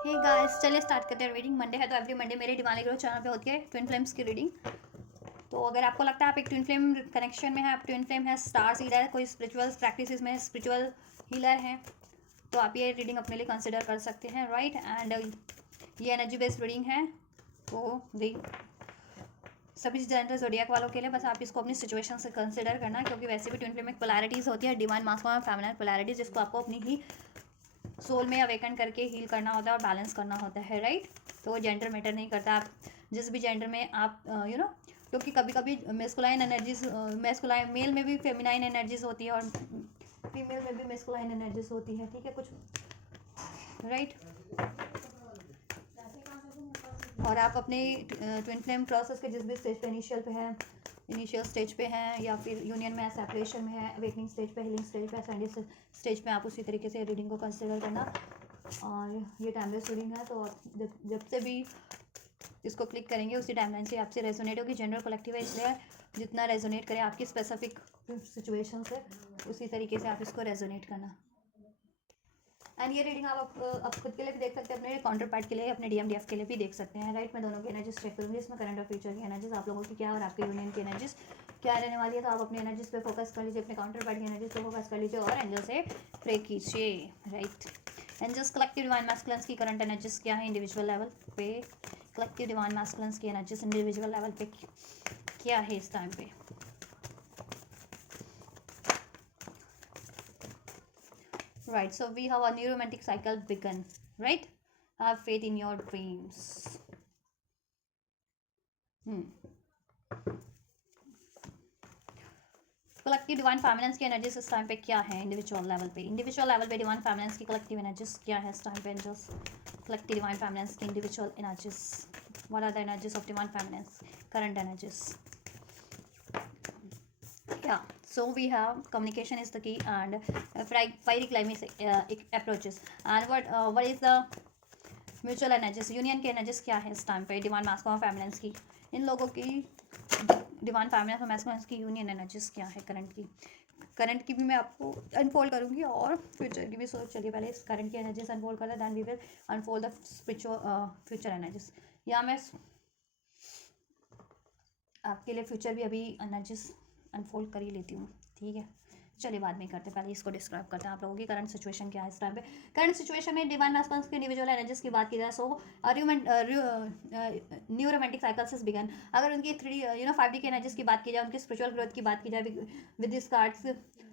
Hey guys, चलिए start करते हैं रीडिंग। मंडे है तो एवरी मंडे मेरे डिवाइन ग्रो चैनल पे होती है ट्विन फ्लेम्स की रीडिंग। तो अगर आपको लगता है आप एक ट्विन फ्लेम कनेक्शन में है, आप ट्विन फ्लेम है, स्टार सीडर है, कोई स्पिरिचुअल प्रैक्टिसेस में स्पिरिचुअल हीलर हैं, तो आप ये रीडिंग अपने लिए कंसिडर कर सकते हैं, राइट। एंड ये एनर्जी बेस्ड रीडिंग है, तो सभी जेंडर जोडियाक वालों के लिए बस आप इसको अपनी सिचुएशन से कंसिडर करना, क्योंकि वैसे भी ट्विन फ्लेम में पोलैरिटीज़ होती है, डिवाइन मास्कुलिन और फेमिनिन पोलैरिटीज, जिसको आपको अपनी ही सोल में अवेकन करके हील करना होता है और बैलेंस करना होता है, राइट। तो जेंडर मैटर नहीं करता, आप जिस भी जेंडर में आप क्योंकि कभी कभी मेस्कुलाइन एनर्जीज, मेस्कुलाइन मेल में भी फेमिनाइन एनर्जीज होती है और फीमेल में भी मेस्कुलाइन एनर्जीज होती है, ठीक है कुछ, राइट। और आप अपने ट्विन फ्लेम प्रोसेस के जिस भी स्टेज पे इनिशियल स्टेज पे हैं, या फिर यूनियन में, सेपरेशन में है, अवेकनिंग स्टेज पे, हीलिंग स्टेज पे, असेंडिंग स्टेज पे, आप उसी तरीके से रीडिंग को कंसिडर करना। और ये टाइमलेस रीडिंग है, तो आप जब से भी इसको क्लिक करेंगे उसी टाइमलाइन से आपसे रेजोनेट होगी। जनरल कलेक्टिव है, इसलिए जितना रेजोनेट करे आपकी स्पेसिफिक सिचुएशन से, उसी तरीके से आप इसको रेजोनेट करना। एंड ये रीडिंग आप खुद के लिए भी देख सकते हैं, अपने काउंटर पार्ट के लिए, अपने डीएमडीएफ के लिए भी देख सकते हैं, राइट। मैं दोनों की एनर्जीज चेक करूँगी, इसमें करंट और फ्यूचर की एनर्जीज आप लोगों की क्या और आपके यूनियन की एनर्जीज क्या रहने वाली है। तो आप अपनी एनर्जीज पे फोकस कर लीजिए, अपने काउंटर पार्ट की एनर्जीज पे फोकस कर लीजिए और एंजल से प्रे कीजिए, right. Angels collective divine masculines की करंट एनर्जीज क्या है इंडिविजुअल लेवल पे, कलेक्टिव डिवाइन मैस्कुलिन्स की एनर्जीज इंडिविजुअल लेवल पे क्या है इस टाइम पे। Right, so we have a new romantic cycle begun, right? Have faith in your dreams. Collective divine feminines की एनर्जीज इस टाइम पे क्या है इंडिविजुअल लेवल पे, डिवाइन फेमिनिन्स की कलेक्टिव एनर्जीज क्या है इस टाइम पे एंजल्स, कलेक्टिव डिवाइन फेमिनिन्स की individual energies, what are the energies of divine feminines, current energies. Yeah, so we have communication is the key, and fiery climax approaches, and what is the mutual energies, union की energies क्या है इस time पे divine masculine और feminine की, इन लोगों की divine feminine और मैस्कुलिन की यूनियन एनर्जीज क्या है करंट की भी मैं आपको अनफोल्ड करूंगी और फ्यूचर की भी। सो चलिए पहले इस करंट की एनर्जीज अनफोल्ड करते हैं, then we will unfold the spiritual future energies. या मैं आपके लिए फ्यूचर भी अभी एनर्जीज अनफोल्ड कर ही लेती हूँ, ठीक है। चलिए बाद में करते हैं, पहले इसको डिस्क्राइब करते हैं आप लोगों की करंट सिचुएशन क्या है इस टाइम पे। करंट सिचुएशन में डिवाइन मैस्कुलिन की इंडिविजुअल एनर्जीज की बात की जाए, so new romantic cycles is begin. अगर उनकी 5D की एनर्जीज की बात की जाए, उनकी स्पिरिचुअल ग्रोथ की बात की जाए विद दिस कार्ड्स,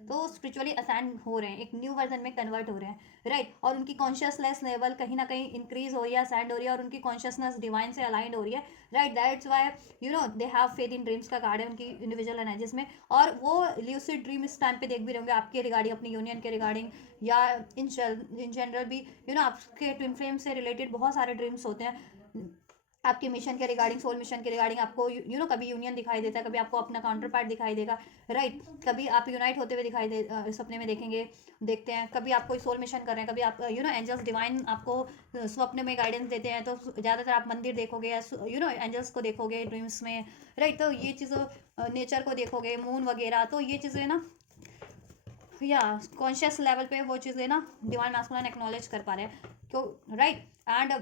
तो स्पिरिचुअली असेंड हो रहे हैं, एक न्यू वर्जन में कन्वर्ट हो रहे हैं, राइट। और उनकी कॉन्शियसनेस लेवल कहीं ना कहीं इंक्रीज हो रही है, असेंड हो रही है, और उनकी कॉन्शियसनेस डिवाइन से अलाइंड हो रही है, right. That's why they have faith in dreams का कार्ड है उनकी इंडिविजुअल एनर्जीज में। और वो ल्यूसिड ड्रीम इस टाइम पे देख भी रहे होंगे आपके रिगार्डिंग, अपनी यूनियन के रिगार्डिंग, या इन जनरल भी आपके ट्विन फ्लेम से रिलेटेड बहुत सारे ड्रीम्स होते हैं आपके मिशन के रिगार्डिंग, सोल मिशन के रिगार्डिंग। आपको कभी यूनियन दिखाई देता है, कभी आपको अपना काउंटर पार्ट दिखाई देगा, राइट। कभी आप यूनाइट होते हुए दिखाई दे सपने में देखते हैं, कभी आप कोई सोल मिशन कर रहे हैं, कभी आप एंजल्स डिवाइन आपको स्वप्न में गाइडेंस देते हैं, तो ज़्यादातर आप मंदिर देखोगे या एंजल्स को देखोगे ड्रीम्स में, राइट। तो ये चीज़ें नेचर को देखोगे, मून वगैरह, तो ये चीज़ें ना या कॉन्शियस लेवल पे वो चीज़ें ना डिवाइन मैस्कुलिन एक्नॉलेज कर पा रहे हैं, क्यों, राइट। एंड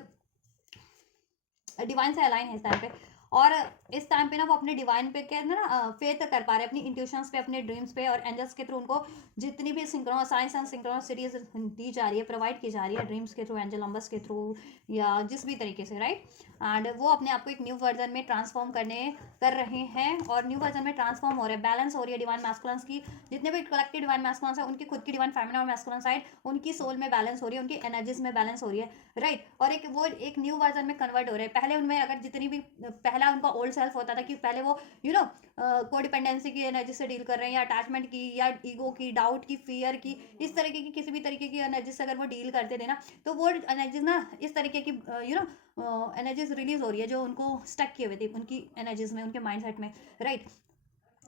डिवाइन से अलाइन है इस टाइम पे, और इस टाइम पे ना वो अपने डिवाइन पे क्या ना फेथ कर पा रहे हैं, अपनी इंट्यूशंस पे, अपने ड्रीम्स पे, और एंजल्स के थ्रू उनको जितनी भी साइंस एंड सिंक्रोनिसिटीज दी जा रही है, प्रोवाइड की जा रही है ड्रीम्स के थ्रू, एंजल नंबर्स के थ्रू, या जिस भी तरीके से, राइट। एंड वो अपने आप को एक न्यू वर्जन में ट्रांसफॉर्म कर रहे हैं, और न्यू वर्जन में ट्रांसफॉर्म हो रहे हैं, बैलेंस हो रही है डिवाइन मैस्कुलिन्स की, जितने भी कलेक्टिव डिवाइन मैस्कुलिन्स है उनकी खुद की डिवाइन फेमिनिन और मैस्कुलिन साइड, उनकी सोल में बैलेंस हो रही है, उनकी एनर्जीज में बैलेंस हो रही है, राइट। और एक न्यू वर्जन में कन्वर्ट हो रहे हैं। पहले उनमें अगर जितनी भी पहला उनका ओल्ड सेल्फ होता था कि पहले वो कोडिपेंडेंसी की एनर्जी से डील कर रहे हैं, या अटैचमेंट की, या ईगो की, डाउट की, फियर की, इस तरीके की किसी भी तरीके की एनर्जी से अगर वो डील करते थे ना, तो वो एनर्जीज ना इस तरीके की एनर्जीज रिलीज हो रही है जो उनको स्टक किए हुए थे उनकी एनर्जीज में, उनके माइंड सेट में, राइट।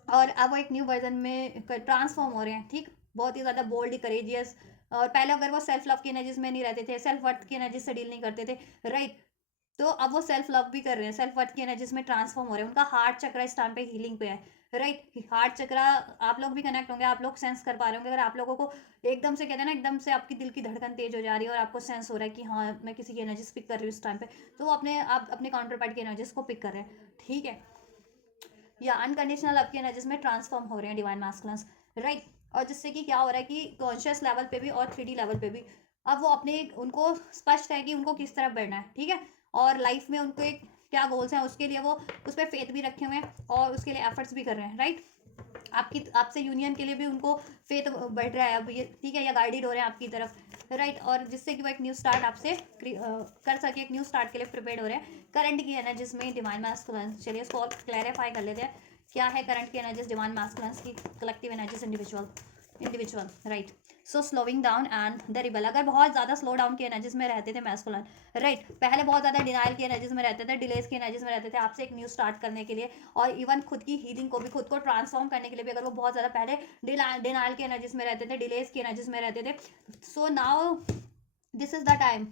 और अब वो एक न्यू वर्जन में ट्रांसफॉर्म हो रहे हैं, ठीक। बहुत ही ज़्यादा बोल्ड, करेजियस। और पहले अगर वो सेल्फ लव की एनर्जीज में नहीं रहते थे, सेल्फ वर्थ की एनर्जी से डील नहीं करते थे, राइट। तो अब वो सेल्फ लव भी कर रहे हैं, सेल्फ वर्थ की एनर्जीज में ट्रांसफॉर्म हो रहे हैं, उनका हार्ट चक्र इस टाइम पे हीलिंग पे है, राइट। हार्ट चक्रा, आप लोग भी कनेक्ट होंगे, आप लोग सेंस कर पा रहे होंगे। अगर आप लोगों को एकदम से कहते हैं ना, एकदम से आपकी दिल की धड़कन तेज हो जा रही है और आपको सेंस हो रहा है कि हाँ मैं किसी की एनर्जीज पिक कर रही हूँ इस टाइम पे, तो आप अपने काउंटर पार्ट की एनर्जीज को पिक कर रहे हैं, ठीक है, या अनकंडीशनल आपकी एनर्जीज में ट्रांसफॉर्म हो रहे हैं डिवाइन मैस्कुलिन्स, राइट। और जिससे कि क्या हो रहा है कि कॉन्शियस लेवल पे भी और 3D लेवल पे भी अब वो अपने उनको स्पष्ट है कि उनको किस तरफ बढ़ना है, ठीक है, और लाइफ में उनको एक क्या गोल्स हैं, उसके लिए वो उस पर फेथ भी रखे हुए हैं और उसके लिए एफर्ट्स भी कर रहे हैं, राइट। आपसे यूनियन के लिए भी उनको फेथ बढ़ रहा है अब ये, ठीक है, या गाइडेड हो रहे हैं आपकी तरफ, राइट। और जिससे कि वो एक न्यू स्टार्ट आपसे कर सके, एक न्यू स्टार्ट के लिए प्रिपेयर हो रहे हैं करंट की एनर्जीज में डिवाइन मैस्कुलिन्स। चलिए इसको और क्लैरिफाई कर लेते हैं, क्या है करंट की एनर्जीज डिवाइन मैस्कुलिन्स की, collective energies individual, right. So slowing down and the rebel, अगर बहुत ज़्यादा स्लो डाउन की एनर्जीज में रहते थे मैस्कुलिन, राइट, पहले बहुत ज़्यादा डिनाइल की एनर्जीज में रहते थे, डिलेज की एनर्जीज में रहते थे, आपसे एक न्यू स्टार्ट करने के लिए और इवन खुद की हीलिंग को भी, खुद को ट्रांसफॉर्म करने के लिए भी, अगर वो बहुत ज़्यादा पहले डिनाइल की एनर्जीज में रहते थे, डिलेज की एनर्जीज में रहते थे, so now this is the time,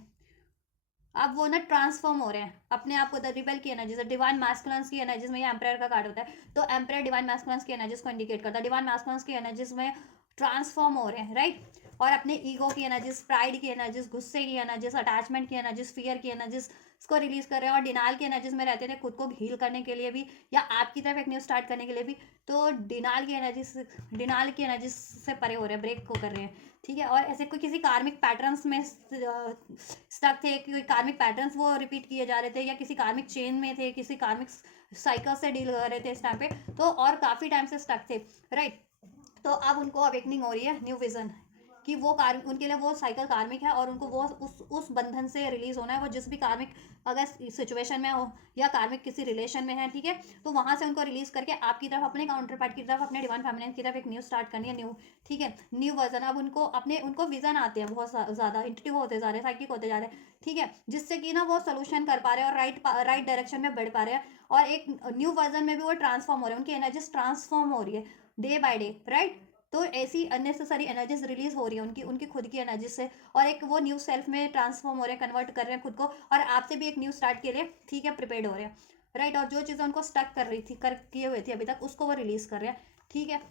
अब वो ना ट्रांसफॉर्म हो रहे हैं अपने आप को, द रिबेल की एनर्जीज, डिवाइन मैस्कुलिन्स की एनर्जीज में, ये एम्पायर का कार्ड होता है, तो एम्पायर डिवाइन मैस्कुलिन्स की एनर्जीज को इंडिकेट करता है, डिवाइन मैस्कुलिन्स की एनर्जीज में ट्रांसफॉर्म हो रहे हैं, राइट। और अपने ईगो की एनर्जीज, प्राइड की एनर्जीज, गुस्से की एनर्जीज, अटैचमेंट की एनर्जीज, फियर की एनर्जीज को रिलीज कर रहे हैं और डिनाइल की एनर्जीज में रहते थे खुद को हील करने के लिए भी या आपकी तरफ एक न्यू स्टार्ट करने के लिए भी, तो डिनाइल की एनर्जीज से परे हो रहे हैं, ब्रेक को कर रहे हैं, ठीक है। और ऐसे कोई किसी कार्मिक पैटर्न्स में स्टक थे, कोई कार्मिक पैटर्न्स वो रिपीट किए जा रहे थे, या किसी कार्मिक चेन में थे, किसी कार्मिक साइकिल से डील कर रहे थे इस टाइम पे, तो और काफ़ी टाइम से स्टक थे, राइट। तो अब उनको अवेकनिंग हो रही है, न्यू विजन, कि वो कार्मिक, उनके लिए वो साइकिल कार्मिक है और उनको वो उस बंधन से रिलीज होना है, वो जिस भी कार्मिक अगर सिचुएशन में हो या कार्मिक किसी रिलेशन में है, ठीक है, तो वहां से उनको रिलीज करके आपकी तरफ, अपने काउंटर पार्ट की तरफ, अपने डिवाइन फेमिनिन की तरफ एक न्यू स्टार्ट करनी है, न्यू, ठीक है, न्यू वर्जन। अब उनको विजन आते हैं, बहुत ज़्यादा इंट्यूटिव होते जा रहे हैं, साइकिक होते जा रहे हैं, ठीक है, जिससे कि ना वो सोल्यूशन कर पा रहे हैं और राइट डायरेक्शन में बढ़ पा रहे हैं और एक न्यू वर्जन में भी वो ट्रांसफॉर्म हो रहे हैं, उनकी एनर्जीज ट्रांसफॉर्म हो रही है डे बाय डे, राइट। तो ऐसी अननेसेसरी एनर्जीज रिलीज हो रही है उनकी उनकी खुद की एनर्जी से, और एक वो न्यू सेल्फ में ट्रांसफॉर्म हो रहे हैं, कन्वर्ट कर रहे हैं खुद को, और आपसे भी एक न्यू स्टार्ट के लिए, ठीक है, प्रिपेयर्ड हो रहे हैं, राइट। और जो चीज़ें उनको स्टक कर रही थी, कर किए हुए थे अभी तक, उसको वो रिलीज कर रहे हैं, ठीक है,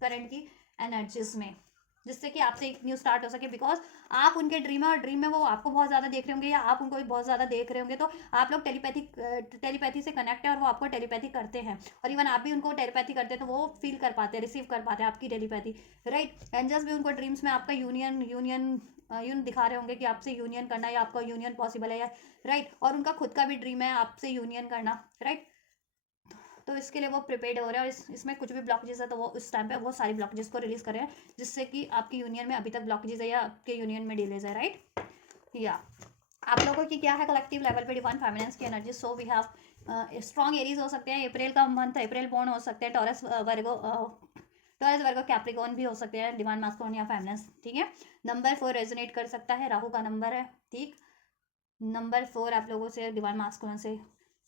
करंट की एनर्जीज में, जिससे कि आपसे एक न्यू स्टार्ट हो सके, बिकॉज आप उनके ड्रीम है और ड्रीम में वो आपको बहुत ज़्यादा देख रहे होंगे या आप उनको भी बहुत ज़्यादा देख रहे होंगे, तो आप लोग टेलीपैथी से कनेक्ट है और वो आपको टेलीपैथी करते हैं, और इवन आप भी उनको टेलीपैथी करते हैं, तो वो फील कर पाते हैं, रिसीव कर पाते हैं आपकी टेलीपैथी, राइट। एंजल्स भी उनको ड्रीम्स में आपका यूनियन दिखा रहे होंगे कि आपसे यूनियन करना या आपका यूनियन पॉसिबल है, या राइट। और उनका खुद का भी ड्रीम है आपसे यूनियन करना, राइट। तो इसके लिए वो प्रिपेयर्ड हो रहे हैं और इसमें कुछ भी ब्लॉकेजेस है तो वो इस टाइम पे वो सारी ब्लॉकेजेस को रिलीज कर रहे हैं, जिससे कि आपकी यूनियन में अभी तक ब्लॉकेजेस है या आपके यूनियन में डिलेज है, राइट। या आप लोगों की क्या है कलेक्टिव लेवल पे डिवाइन फेमिनिन्स की energy, so we have strong Aries हो सकते हैं, अप्रैल का मंथ, अप्रैल बॉर्न हो सकते हैं, टॉरस वर्गो कैप्रिकॉर्न भी हो सकते हैं, डिवाइन मास्कुलिन या फेमिनिन्स, ठीक है। नंबर 4 रेजोनेट कर सकता है, राहु का नंबर है, ठीक। नंबर 4 आप लोगों से डिवाइन मास्कुलिन से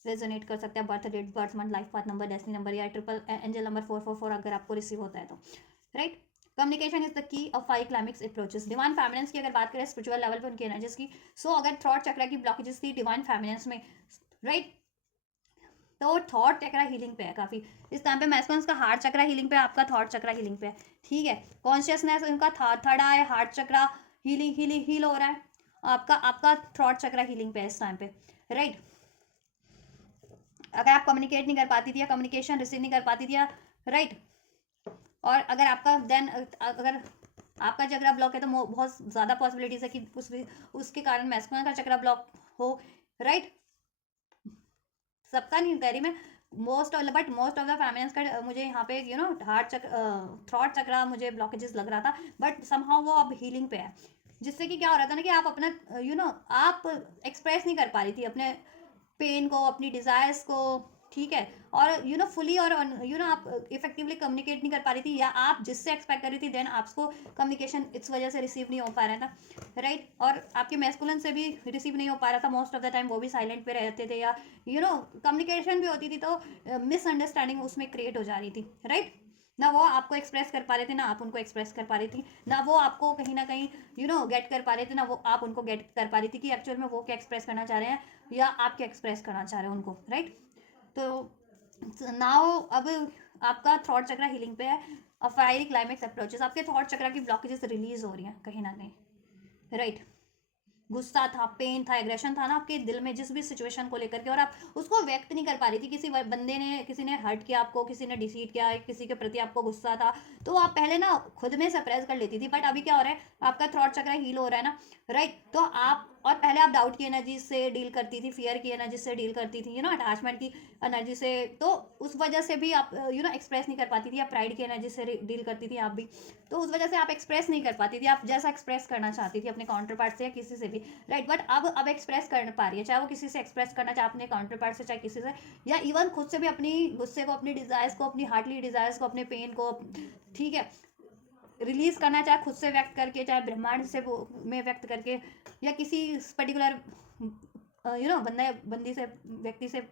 रेजोनेट कर सकते हैं, birth date, birth month, life path number, destiny number या ट्रिपल एंजल नंबर 444 अगर आपको रिसीव होता है तो, right. Communication is the key of 5 climax approaches, divine feminines की अगर बात करें स्पिरिचुअल लेवल पे उनकी एनर्जीज की, सो अगर थॉट चक्र की ब्लॉकेजेस थी डिवाइन फेमिनिन्स में, राइट, तो थॉट चक्र हीलिंग पे है काफ़ी इस टाइम पे, मैस्कुलिन्स का हार्ट चक्र हीलिंग पे, आपका थॉट चक्र हीलिंग पे है, ठीक है। कॉन्शियसनेस उनका थर्ड है, हार्ट चक्र हील हो रहा है, आपका आपका थॉट चक्र हीलिंग पे है इस टाइम पे, राइट। अगर आप कम्युनिकेट नहीं कर पाती थी या कम्युनिकेशन रिसीव नहीं कर पाती थी, राइट, और अगर आपका देन अगर आपका चक्रा ब्लॉक है तो बहुत ज़्यादा पॉसिबिलिटीज है कि उसके कारण मैस्कुलिन का चक्रा ब्लॉक हो, राइट। सबका नहीं कह रही मैं, मोस्ट ऑफ द फेमिनिन्स का मुझे यहाँ पे हार्ट चक्र, थ्रॉट चक्रा मुझे ब्लॉकेजेस लग रहा था, बट समहाउ वो अब हीलिंग पे है, जिससे कि क्या हो रहा था ना कि आप अपना आप एक्सप्रेस नहीं कर पा रही थी अपने पेन को, अपनी डिज़ायर्स को, ठीक है, और फुली और आप इफेक्टिवली कम्युनिकेट नहीं कर पा रही थी, या आप जिससे एक्सपेक्ट कर रही थी देन आपको कम्युनिकेशन इस वजह से रिसीव नहीं हो पा रहा था, राइट। और आपके मैस्कुलिन से भी रिसीव नहीं हो पा रहा था मोस्ट ऑफ द टाइम, वो भी साइलेंट पे रहते थे, या कम्युनिकेशन भी होती थी तो मिसअंडरस्टैंडिंग उसमें क्रिएट हो जा रही थी, राइट। ना वो आपको एक्सप्रेस कर पा रहे थे, ना आप उनको एक्सप्रेस कर पा रही थी, ना वो आपको कहीं ना कहीं गेट कर पा रहे थे, ना वो आप उनको गेट कर पा रही थी कि एक्चुअल में वो क्या एक्सप्रेस करना चाह रहे हैं या आप क्या एक्सप्रेस करना चाह रहे हैं उनको, राइट। तो नाउ अब आपका थॉट चक्रा हीलिंग पे है। अ फायरी क्लाइमेक्स अप्रोचेस, आपके थॉट चक्रा की ब्लॉकेजेस रिलीज हो रही हैं कहीं ना कहीं, राइट। गुस्सा था, पेन था, एग्रेशन था ना आपके दिल में जिस भी सिचुएशन को लेकर के, और आप उसको व्यक्त नहीं कर पा रही थी। बंदे ने, किसी ने हर्ट किया आपको, किसी ने डिसीट किया, किसी के प्रति आपको गुस्सा था, तो आप पहले ना खुद में सप्रेस कर लेती थी। बट अभी क्या हो रहा है, आपका थॉट चक्र हील हो रहा है ना, राइट। तो आप, और पहले आप डाउट की एनर्जी से डील करती थी, फियर की एनर्जी से डील करती थी, अटैचमेंट की एनर्जी से, तो उस वजह से भी आप एक्सप्रेस नहीं कर पाती थी। आप प्राइड की एनर्जी से डील करती थी आप भी, तो उस वजह से आप एक्सप्रेस नहीं कर पाती थी आप जैसा एक्सप्रेस करना चाहती थी अपने काउंटर पार्ट से या किसी से भी, राइट। बट अब एक्सप्रेस कर पा रही है, चाहे वो किसी से एक्सप्रेस करना चाहे अपने काउंटर पार्ट से, चाहे किसी से, या इवन खुद से भी, अपनी गुस्से को, अपनी डिजायर्स को, अपनी हार्टली डिजायर्स को, अपने पेन को, ठीक है, रिलीज करना, चाहे खुद से व्यक्त करके, चाहे ब्रह्मांड से वो में व्यक्त करके, या किसी पर्टिकुलर बंदे बंदी से, व्यक्ति से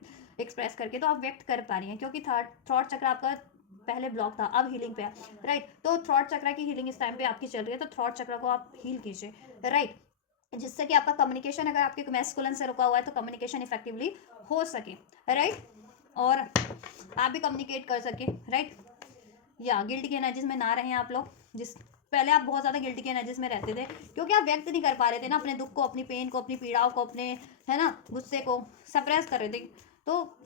एक्सप्रेस करके, तो आप व्यक्त कर पा रही हैं, क्योंकि थॉट चक्र आपका पहले ब्लॉक था, अब हीलिंग पे है, राइट। तो थॉट चक्र की हीलिंग इस टाइम पे आपकी चल रही है, तो थॉट चक्र को आप हील कीजिए, राइट, जिससे कि आपका कम्युनिकेशन, अगर आपके मैस्कुलिन से रुका हुआ है, तो कम्युनिकेशन इफेक्टिवली हो सके, राइट, और आप भी कम्युनिकेट कर सके, राइट। या गिल्ट की एनर्जीज में ना रहें आप लोग, जिस पहले आप बहुत ज़्यादा गिल्ट की एनर्जीज में रहते थे, क्योंकि आप व्यक्त नहीं कर पा रहे थे ना अपने दुख को, अपनी पेन को, अपनी पीड़ाओं को, अपने, है ना, गुस्से को सप्रेस कर रहे थे, तो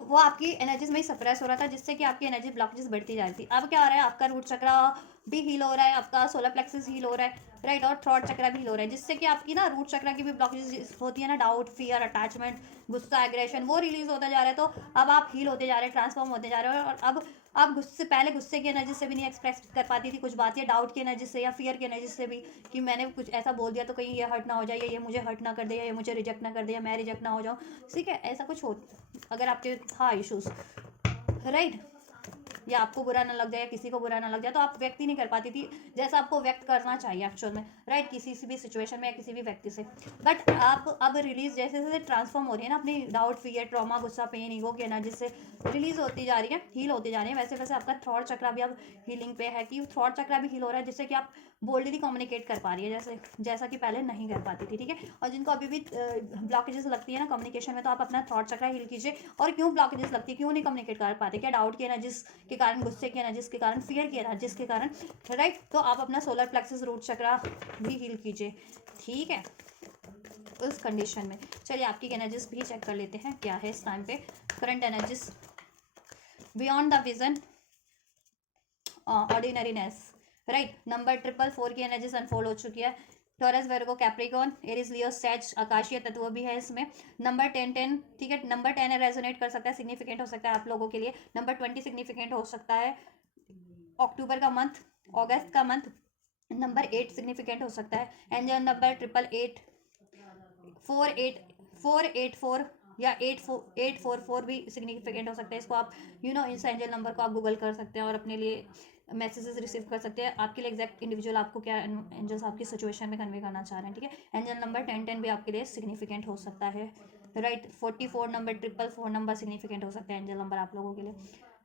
वो आपकी एनर्जीज में ही सप्रेस हो रहा था, जिससे कि आपकी एनर्जी ब्लॉकेजेस बढ़ती जा रही थी। अब क्या हो रहा है, आपका रूट चक्रा भी हील हो रहा है, आपका सोलर प्लेक्सस हील हो रहा है, राइट, और थ्रॉट चक्रा भी हील हो रहा है, जिससे कि आपकी ना रूट चक्रा की भी ब्लॉकेजेस होती है ना, डाउट, फियर, अटैचमेंट, गुस्सा, एग्रेशन, वो रिलीज होता जा रहा है। तो अब आप हील होते जा रहे हैं, ट्रांसफॉर्म होते जा रहे हैं, और अब आप गुस्से, पहले गुस्से की एनर्जी से भी नहीं एक्सप्रेस कर पाती थी कुछ बात, या डाउट की एनर्जी से, या फियर की एनर्जी से भी, कि मैंने कुछ ऐसा बोल दिया तो कहीं ये हर्ट ना हो जाए, या ये मुझे हर्ट ना कर दे, या ये मुझे रिजेक्ट ना कर दे, या मैं रिजेक्ट ना हो जाऊँ, ठीक है, ऐसा कुछ हो अगर आपके था इशूज़, राइट, या आपको बुरा ना लग जाए, या किसी को बुरा ना लग जाए, तो आप व्यक्त ही नहीं कर पाती थी जैसा आपको व्यक्त करना चाहिए एक्चुअल में, राइट, किसी भी सिचुएशन में या किसी भी व्यक्ति से। बट आप अब रिलीज जैसे जैसे ट्रांसफॉर्म हो रही है ना, अपनी डाउट, फियर, ट्रॉमा, गुस्सा, पेन, ईगो की एनर्जी से रिलीज होती जा रही है, हील होती जा रही है, वैसे वैसे आपका थॉट चक्रा भी अब हीलिंग पे है, कि थॉट चक्रा भी हील हो रहा है, जिससे कि आप बोल्डली कम्युनिकेट कर पा रही है, जैसे जैसा कि पहले नहीं कर पाती थी, ठीक है। और जिनको अभी भी ब्लॉकेजेस लगती है ना कम्युनिकेशन में, तो आप अपना थॉट चक्रा हील कीजिए। और क्यों ब्लॉकेजेस लगती है, क्यों नहीं कम्युनिकेट कर पाते, क्या डाउट की एनर्जीज के कारण, गुस्से की एनर्जीज के कारण, फियर की एनर्जीज के कारण, राइट। तो आप अपना सोलर प्लेक्सस रूट चक्रा भी हील कीजिए, ठीक है, उस कंडीशन में। चलिए आपकी एनर्जीज भी चेक कर लेते हैं क्या है इस टाइम पे current energies beyond the vision, ordinariness, right. Number 444 की एनर्जीज अनफोल्ड हो चुकी है। Taurus, Virgo, Capricorn, Aries, Leo, Sag, आकाशीय तत्व भी है इसमें। नंबर 10, ठीक है, नंबर 10 रेजोनेट कर सकता है, सिग्निफिकेंट हो सकता है आप लोगों के लिए। नंबर 20 सिग्निफिकेंट हो सकता है अक्टूबर का मंथ, अगस्त का मंथ। नंबर 8 सिग्निफिकेंट हो सकता है। एंजल नंबर 888, 484 या 844 भी सिग्निफिकेंट हो सकता है। इसको आप इस एंजल नंबर को आप गूगल कर सकते हैं और अपने लिए मैसेजेस रिसीव कर सकते हैं, आपके लिए एग्जैक्ट इंडिविजुअल आपको क्या एंजल्स आपकी सिचुएशन में कन्वे करना चाह रहे हैं, ठीक है। एंजल नंबर 1010 भी आपके लिए सिग्निफिकेंट हो सकता है, राइट। 44 नंबर, 444 नंबर सिग्निफिकेंट हो सकता है एंजल नंबर आप लोगों के लिए,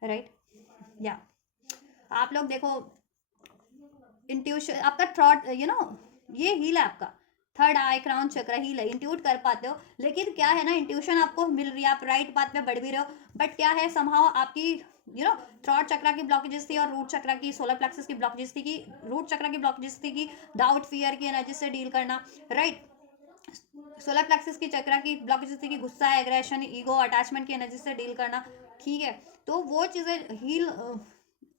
राइट। या आप लोग देखो, इंट्यूशन आपका थॉट, ये हील है आपका, थर्ड आई क्राउन चक्र हील है, इंट्यूट कर पाते हो। लेकिन क्या है ना, इंट्यूशन आपको मिल रही है, आप राइट पाथ पे बढ़ भी रहे हो, बट क्या है, समहाउ आपकी थ्रॉट चक्र की ब्लॉकेजेस थी, और रूट चक्र की, सोलर प्लेक्सस की ब्लॉकेजेस थी, कि रूट चक्र की ब्लॉकेजेस थी, कि डाउट, फियर की एनर्जी से डील करना, राइट। सोलर प्लेक्सस की चक्र की ब्लॉकेजेस थी, कि गुस्सा, एग्रेशन, ईगो, अटैचमेंट की एनर्जी से डील करना, ठीक है। तो वो चीज़ें हील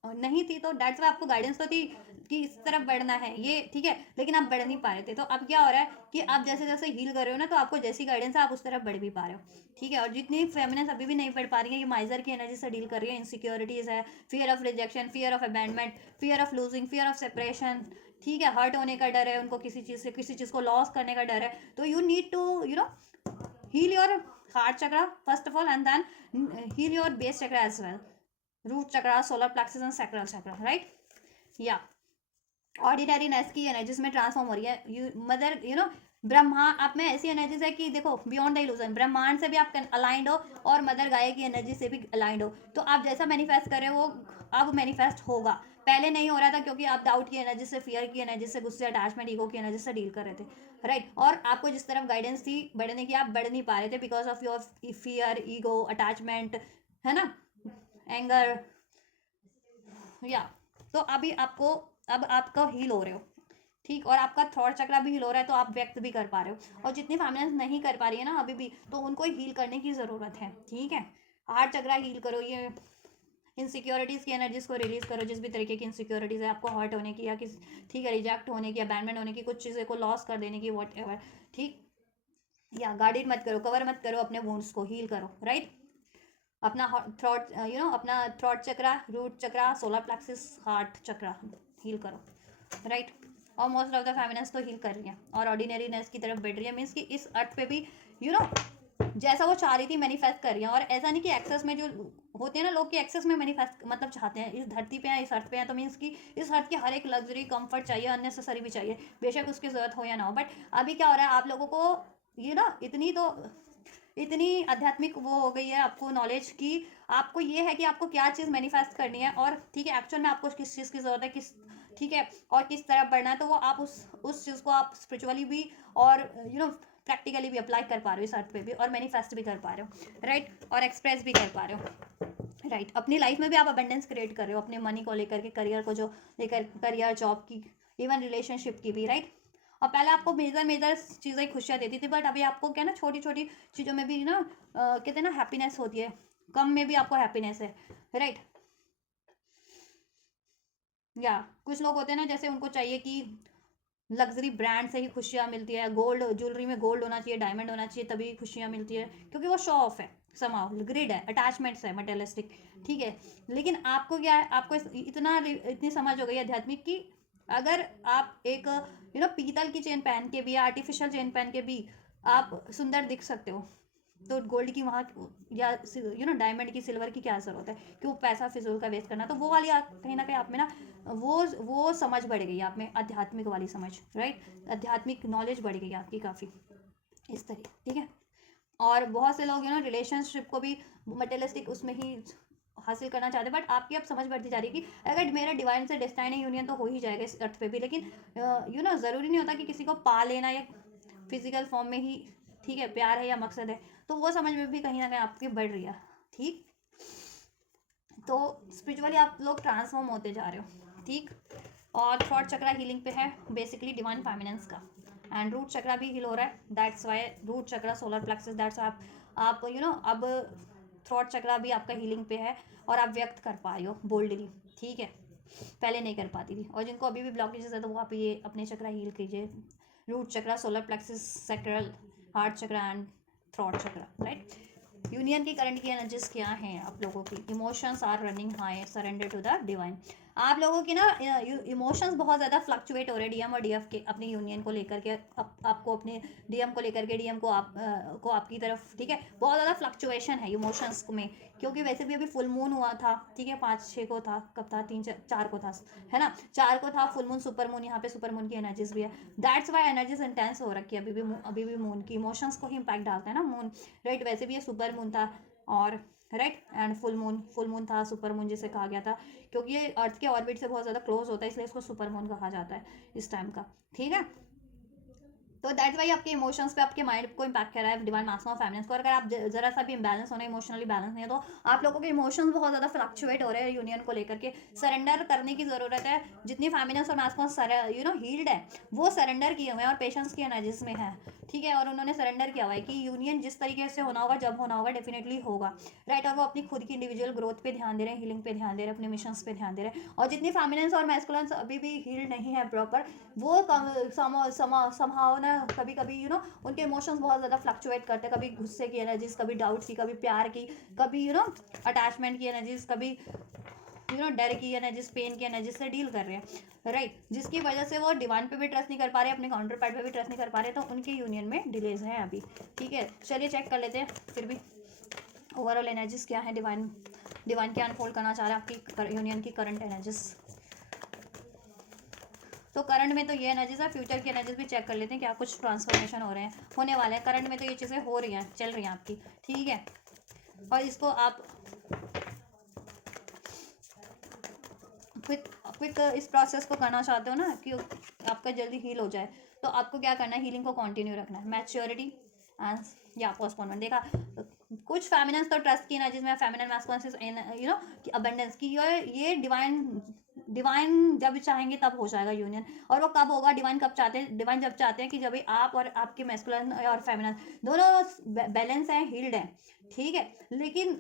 नहीं थी, तो डेट्स वाई आपको गाइडेंस तो थी कि इस तरफ बढ़ना है ये, ठीक है, लेकिन आप बढ़ नहीं पा रहे थे। तो अब क्या हो रहा है कि आप जैसे जैसे हील कर रहे हो ना, तो आपको जैसी गाइडेंस है आप उस तरफ बढ़ भी पा रहे हो, ठीक है। और जितनी फेमिनिन अभी भी नहीं बढ़ पा रही है, ये माइजर की एनर्जी से डील कर रही है, इनसिक्योरिटीज है, fear of rejection, fear of abandonment, fear of losing, fear of separation, ठीक है, हर्ट होने का डर है उनको, किसी चीज़ से, किसी चीज़ को लॉस करने का डर है। तो you need to heal your heart chakra first of all, and then heal your base chakra as well, root chakra, solar plexus and sacral chakra, right? Yeah, ordinariness की एनर्जीज में ट्रांसफॉर्म हो रही है, मदर ब्रह्मा आप में ऐसी energies है कि देखो, बियॉन्ड द इल्यूजन, ब्रह्मांड से भी आप अलाइंड हो, और मदर गाय की एनर्जी से भी अलाइंड हो। तो आप जैसा मैनिफेस्ट कर रहे हो वो अब मैनिफेस्ट होगा, पहले नहीं हो रहा था, क्योंकि आप डाउट की एनर्जी से, फियर की एनर्जी से, गुस्से, अटैचमेंट, ईगो की एनर्जी से डील कर रहे थे, राइट। और आपको जिस तरफ गाइडेंस थी बढ़ने की, आप बढ़ नहीं पा रहे थे because of your fear, ego, attachment, है ना, एंगर, या तो अभी आपको, अब आपका हील हो रहे हो, ठीक, और आपका थॉट चक्रा भी हील हो रहा है, तो आप व्यक्त भी कर पा रहे हो। और जितनी फैमिलीज नहीं कर पा रही है ना अभी भी, तो उनको हील करने की ज़रूरत है, ठीक है। हार्ट चक्रा हील करो, ये इनसिक्योरिटीज़ की एनर्जीज को रिलीज करो, जिस भी तरीके की इनसिक्योरिटीज़ है आपको, हर्ट होने की या किस, ठीक है, रिजेक्ट होने की, अबैंडमेंट होने की, कुछ चीज़ें को लॉस कर देने की, वॉट एवर, ठीक, या गार्डेड मत करो, कवर मत करो, अपने वुंड्स को हील करो, राइट। अपना थ्रॉट, अपना थ्रॉट चक्रा, root chakra, solar plexus, heart चक्रा हील करो, राइट। और मोस्ट ऑफ द फेमिनिस्ट तो हील कर रही है और ऑर्डिनरीनेस की तरफ बढ़ रही है, मीन्स कि इस अर्थ पे भी यू नो जैसा वो चाह रही थी मैनिफेस्ट कर रही है। और ऐसा नहीं कि एक्सेस में जो होते हैं ना लोग, कि एक्सेस में मैनिफेस्ट मतलब चाहते हैं, इस धरती पे हैं, इस अर्थ पे हैं, तो मीन्स कि इस अर्थ की हर एक लग्जरी कंफर्ट चाहिए, अननेसेसरी भी चाहिए, बेशक उसकी ज़रूरत हो या ना हो। बट अभी क्या हो रहा है, आप लोगों को इतनी आध्यात्मिक वो हो गई है आपको नॉलेज की, आपको ये है कि आपको क्या चीज़ मैनिफेस्ट करनी है, और ठीक है एक्चुअल में आपको किस चीज़ की ज़रूरत है, किस, ठीक है, और किस तरफ बढ़ना है, तो वो आप उस चीज़ को आप स्पिरिचुअली भी और प्रैक्टिकली भी अप्लाई कर पा रहे हो इस अर्थ पे भी, और मैनिफेस्ट भी कर पा रहे हो, राइट, और एक्सप्रेस भी कर पा रहे हो, राइट। अपनी लाइफ में भी आप अबंडेंस क्रिएट कर रहे हो, अपने मनी को लेकर के, करियर को जो लेकर, करियर, जॉब की, इवन रिलेशनशिप की भी, राइट। और पहले आपको मेजर मेजर चीज़ें खुशियाँ देती थी, बट अभी आपको क्या ना छोटी छोटी चीज़ों में भी ना कहते हैं ना हैप्पीनेस होती है, कम में भी आपको हैप्पीनेस है, राइट। या कुछ लोग होते हैं ना, जैसे उनको चाहिए कि लग्जरी ब्रांड से ही खुशियाँ मिलती है, गोल्ड ज्वेलरी में गोल्ड होना चाहिए, डायमंड होना चाहिए, तभी खुशियाँ मिलती है, क्योंकि वो शो ऑफ है, समाव ग्रिड है, अटैचमेंट्स है, मटेरियलिस्टिक, ठीक है। लेकिन आपको क्या है, आपको इतनी समझ हो गई है आध्यात्मिक की, अगर आप एक पीतल की चेन पहन के भी या आर्टिफिशियल चेन पहन के भी आप सुंदर दिख सकते हो, तो गोल्ड की वहाँ या डायमंड की, सिल्वर की क्या ज़रूरत है, कि वो पैसा फिजूल का वेस्ट करना। तो वो वाली कहीं ना कहीं आप में ना वो समझ बढ़ गई आप में, आध्यात्मिक वाली समझ, राइट, आध्यात्मिक नॉलेज बढ़ गई आपकी काफ़ी इस तरह, ठीक है। और बहुत से लोग रिलेशनशिप को भी मटेरियलिस्टिक उसमें ही हासिल करना चाहते हैं, बट आपकी अब समझ बढ़ती जा रही है कि अगर मेरा डिवाइन से डेस्टाइन यूनियन तो हो ही जाएगा इस अर्थ पे भी, लेकिन ज़रूरी नहीं होता कि किसी को पा लेना या फिजिकल फॉर्म में ही, ठीक है, प्यार है या मकसद है। तो वो समझ में भी कहीं ना कहीं आपकी बढ़ रही है, ठीक। तो स्पिरिचुअली आप लोग ट्रांसफॉर्म होते जा रहे हो, ठीक। और थॉट चक्रा हीलिंग पे है बेसिकली डिवाइन फेमिनेंस का, एंड रूट चक्रा भी हील हो रहा है, that's why root chakra, solar plexus, that's आप अब थॉट चक्रा भी आपका हीलिंग पे है, और आप व्यक्त कर पा रही हो बोल्डली, ठीक है, पहले नहीं कर पाती थी। और जिनको अभी भी ब्लॉकेजेस है, तो वो आप ये अपने चक्रा हील कीजिए, root chakra, solar plexus, sacral, heart chakra and throat chakra, right. Union की करंट की एनर्जीज क्या हैं आप लोगों की, emotions are running high, surrender to the divine. आप लोगों की ना इमोशंस बहुत ज़्यादा फ्लक्चुएट हो रहे हैं डीएम और डीएफ के, अपनी यूनियन को लेकर के, आपको अपने डीएम को लेकर के, डीएम को को आपकी तरफ, ठीक है, बहुत ज़्यादा फ्लक्चुएशन है इमोशंस में, क्योंकि वैसे भी अभी फुल मून हुआ था, ठीक है, 5-6 को था, कब था, 3-4 को था, है ना, 4 को था फुल मून, सुपर मून, यहाँ पे सुपर मून की एनर्जीज भी है, दैट्स वाई एनर्जीज इंटेंस हो रखी है अभी भी मून की इमोशंस को ही इम्पैक्ट डालता है ना मून, राइट। वैसे भी ये सुपर मून था, और राइट, एंड फुल मून था, सुपर मून जिसे कहा गया था, क्योंकि ये अर्थ के ऑर्बिट से बहुत ज़्यादा क्लोज होता है, इसलिए इसको सुपर मून कहा जाता है इस टाइम का, ठीक है। तो दैट्स वाई आपके इमोशंस पे, आपके माइंड को इम्पैक्ट कर रहा है डिवाइन मास्टर ऑफ फेमिनिन को। अगर आप जरा सा भी इम्बैलेंस होना, इमोशनली बैलेंस नहीं है, तो आप लोगों के इमोशंस बहुत ज़्यादा फ्लक्चुएट हो रहे हैं यूनियन को लेकर के। सरेंडर करने की ज़रूरत है, जितनी फेमिनिन और मास्कुलिन हील्ड है, वो सरेंडर किए हुए हैं और पेशेंस की एनर्जीज में है, ठीक है। और उन्होंने सरेंडर किया हुआ है कि यूनियन जिस तरीके से होना होगा, जब होना होगा, डेफिनेटली होगा, राइट। और वो अपनी खुद की इंडिविजुअल ग्रोथ पे ध्यान दे रहे हैं, हीलिंग पे ध्यान दे रहे हैं, अपने मिशंस पे ध्यान दे रहे हैं। और जितनी फेमिनिन और मैस्कुलिन अभी भी हील्ड नहीं है प्रॉपर, वो समहाव ना कभी कभी उनके इमोशंस बहुत ज़्यादा फ्लक्चुएट करते हैं, कभी गुस्से की एनर्जीज, कभी डाउट्स की, कभी प्यार की, कभी अटैचमेंट की एनर्जीज, कभी डर की एनर्जीज, पेन की एनर्जीज से डील कर रहे हैं, राइट। जिसकी वजह से वो डिवाइन पे भी ट्रस्ट नहीं कर पा रहे, अपने काउंटर पार्ट पे भी ट्रस्ट नहीं कर पा रहे, तो उनके यूनियन में डिलेज हैं अभी, ठीक है। चलिए चेक कर लेते हैं फिर भी ओवरऑल एनर्जीज क्या है, डिवाइन क्या अनफोल्ड करना चाह रहा है आपकी यूनियन की करंट एनर्जीज। तो करंट में तो ये एनर्जीज है, फ्यूचर की एनर्जीज भी चेक कर लेते हैं, क्या कुछ ट्रांसफॉर्मेशन हो रहे हैं, होने वाले हैं। करंट में तो ये चीज़ें हो रही हैं, चल रही हैं आपकी, ठीक है। और इसको आप क्विक इस प्रोसेस को करना चाहते हो ना, कि आपका जल्दी हील हो जाए, तो आपको क्या करना है, हीलिंग को कंटिन्यू रखना है। मैच्योरिटी एंड या पोस्टपोनमेंट। देखा, कुछ फेमिनिन्स तो ट्रस्ट की एनर्जीज में, फेमिनिन मैस्कुलिन इन कि अबंडेंस की, ये डिवाइन जब चाहेंगे तब हो जाएगा यूनियन। और वो कब होगा, डिवाइन कब चाहते हैं, डिवाइन जब चाहते हैं कि जब आप और आपके मैस्कुलिन और फेमिनिन दोनों बैलेंस हैं, हील्ड हैं, ठीक है। लेकिन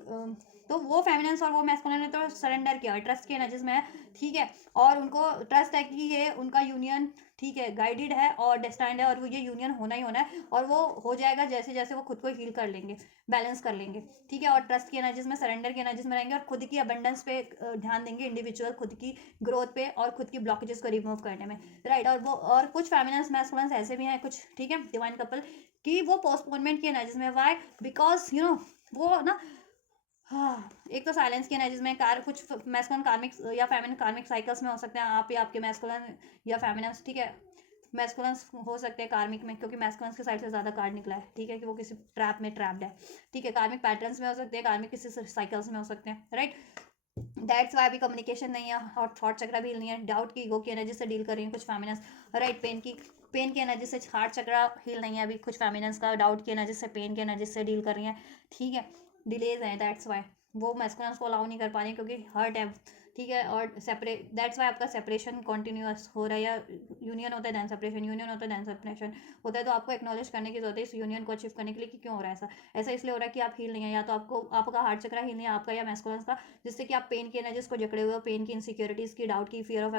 तो वो फेमिनिन्स और वो मैस्कुलिन ने तो सरेंडर किया, ट्रस्ट की एनर्जीज में है, ठीक है। और उनको ट्रस्ट है कि ये उनका यूनियन, ठीक है, गाइडेड है और डेस्टाइंड है, और वो ये यूनियन होना ही होना है, और वो हो जाएगा जैसे जैसे वो खुद को हील कर लेंगे, बैलेंस कर लेंगे, ठीक है। और ट्रस्ट की एनर्जीज में, सरेंडर की एनर्जीज में रहेंगे, और खुद की अबंडेंस पे ध्यान देंगे, इंडिविजुअल खुद की ग्रोथ पे और खुद की ब्लॉकेजेस को रिमूव करने में, राइट। और वो और कुछ फेमिनिन्स मैस्कुलिन्स ऐसे भी हैं कुछ, ठीक है, डिवाइन कपल कि वो पोस्टपोनमेंट की एनर्जीज में, वाई बिकॉज वो ना, हाँ, एक तो साइलेंस की एनर्जीज में कुछ मैस्कुलिन कार्मिक या फेमिनिन कार्मिक साइकिल्स में हो सकते हैं, आप या आपके मैस्कुलिन या फेमिनिन्स, ठीक है। मैस्कुलिन्स हो सकते हैं कार्मिक में, क्योंकि मैस्कुलिन्स की साइड से ज़्यादा कार्ड निकला है, ठीक है, कि वो किसी ट्रैप में ट्रैप्ड है, ठीक है। कार्मिक पैटर्न्स में हो सकते हैं, कार्मिक किसी साइकिल्स में हो सकते हैं, राइट। दैट्स वाई अभी कम्युनिकेशन नहीं है, और थॉट चक्रा भी नहीं है, डाउट की ईगो की एनर्जी से डील कर रही है कुछ फेमिनिन्स, राइट। पेन की एनर्जी से हार्ट चक्रा हील नहीं है अभी कुछ फेमिनिन्स का, डाउट की एनर्जी से, पेन की एनर्जी से डील कर रही है, ठीक है। डिलेज है, दैट्स वाई वो मैस्कुलिन्स को अलाउ नहीं कर पा रही, क्योंकि हर्ट है, ठीक है। और सेपरेट, दैट्स वाई आपका सेपरेशन कॉन्टिन्यूस हो रहा है, या यूनियन होता है दैन सेपरेशन, यूनियन होता है दैन सेपरेशन होता है। तो आपको एक्नॉलेज करने की जरूरत है इस यूनियन को अचीव करने के लिए कि क्यों हो रहा है ऐसा। ऐसा इसलिए हो रहा है कि आप हील नहीं है, या तो आपको आपका हार्ट चक्रा हील नहीं है, आपका या मैस्कुलिन्स का, जिससे कि आप पेन की एनर्जीज को जकड़े हुए हो, पेन की, इनसिक्योरिटीज़ की, डाउट की, फियर ऑफ,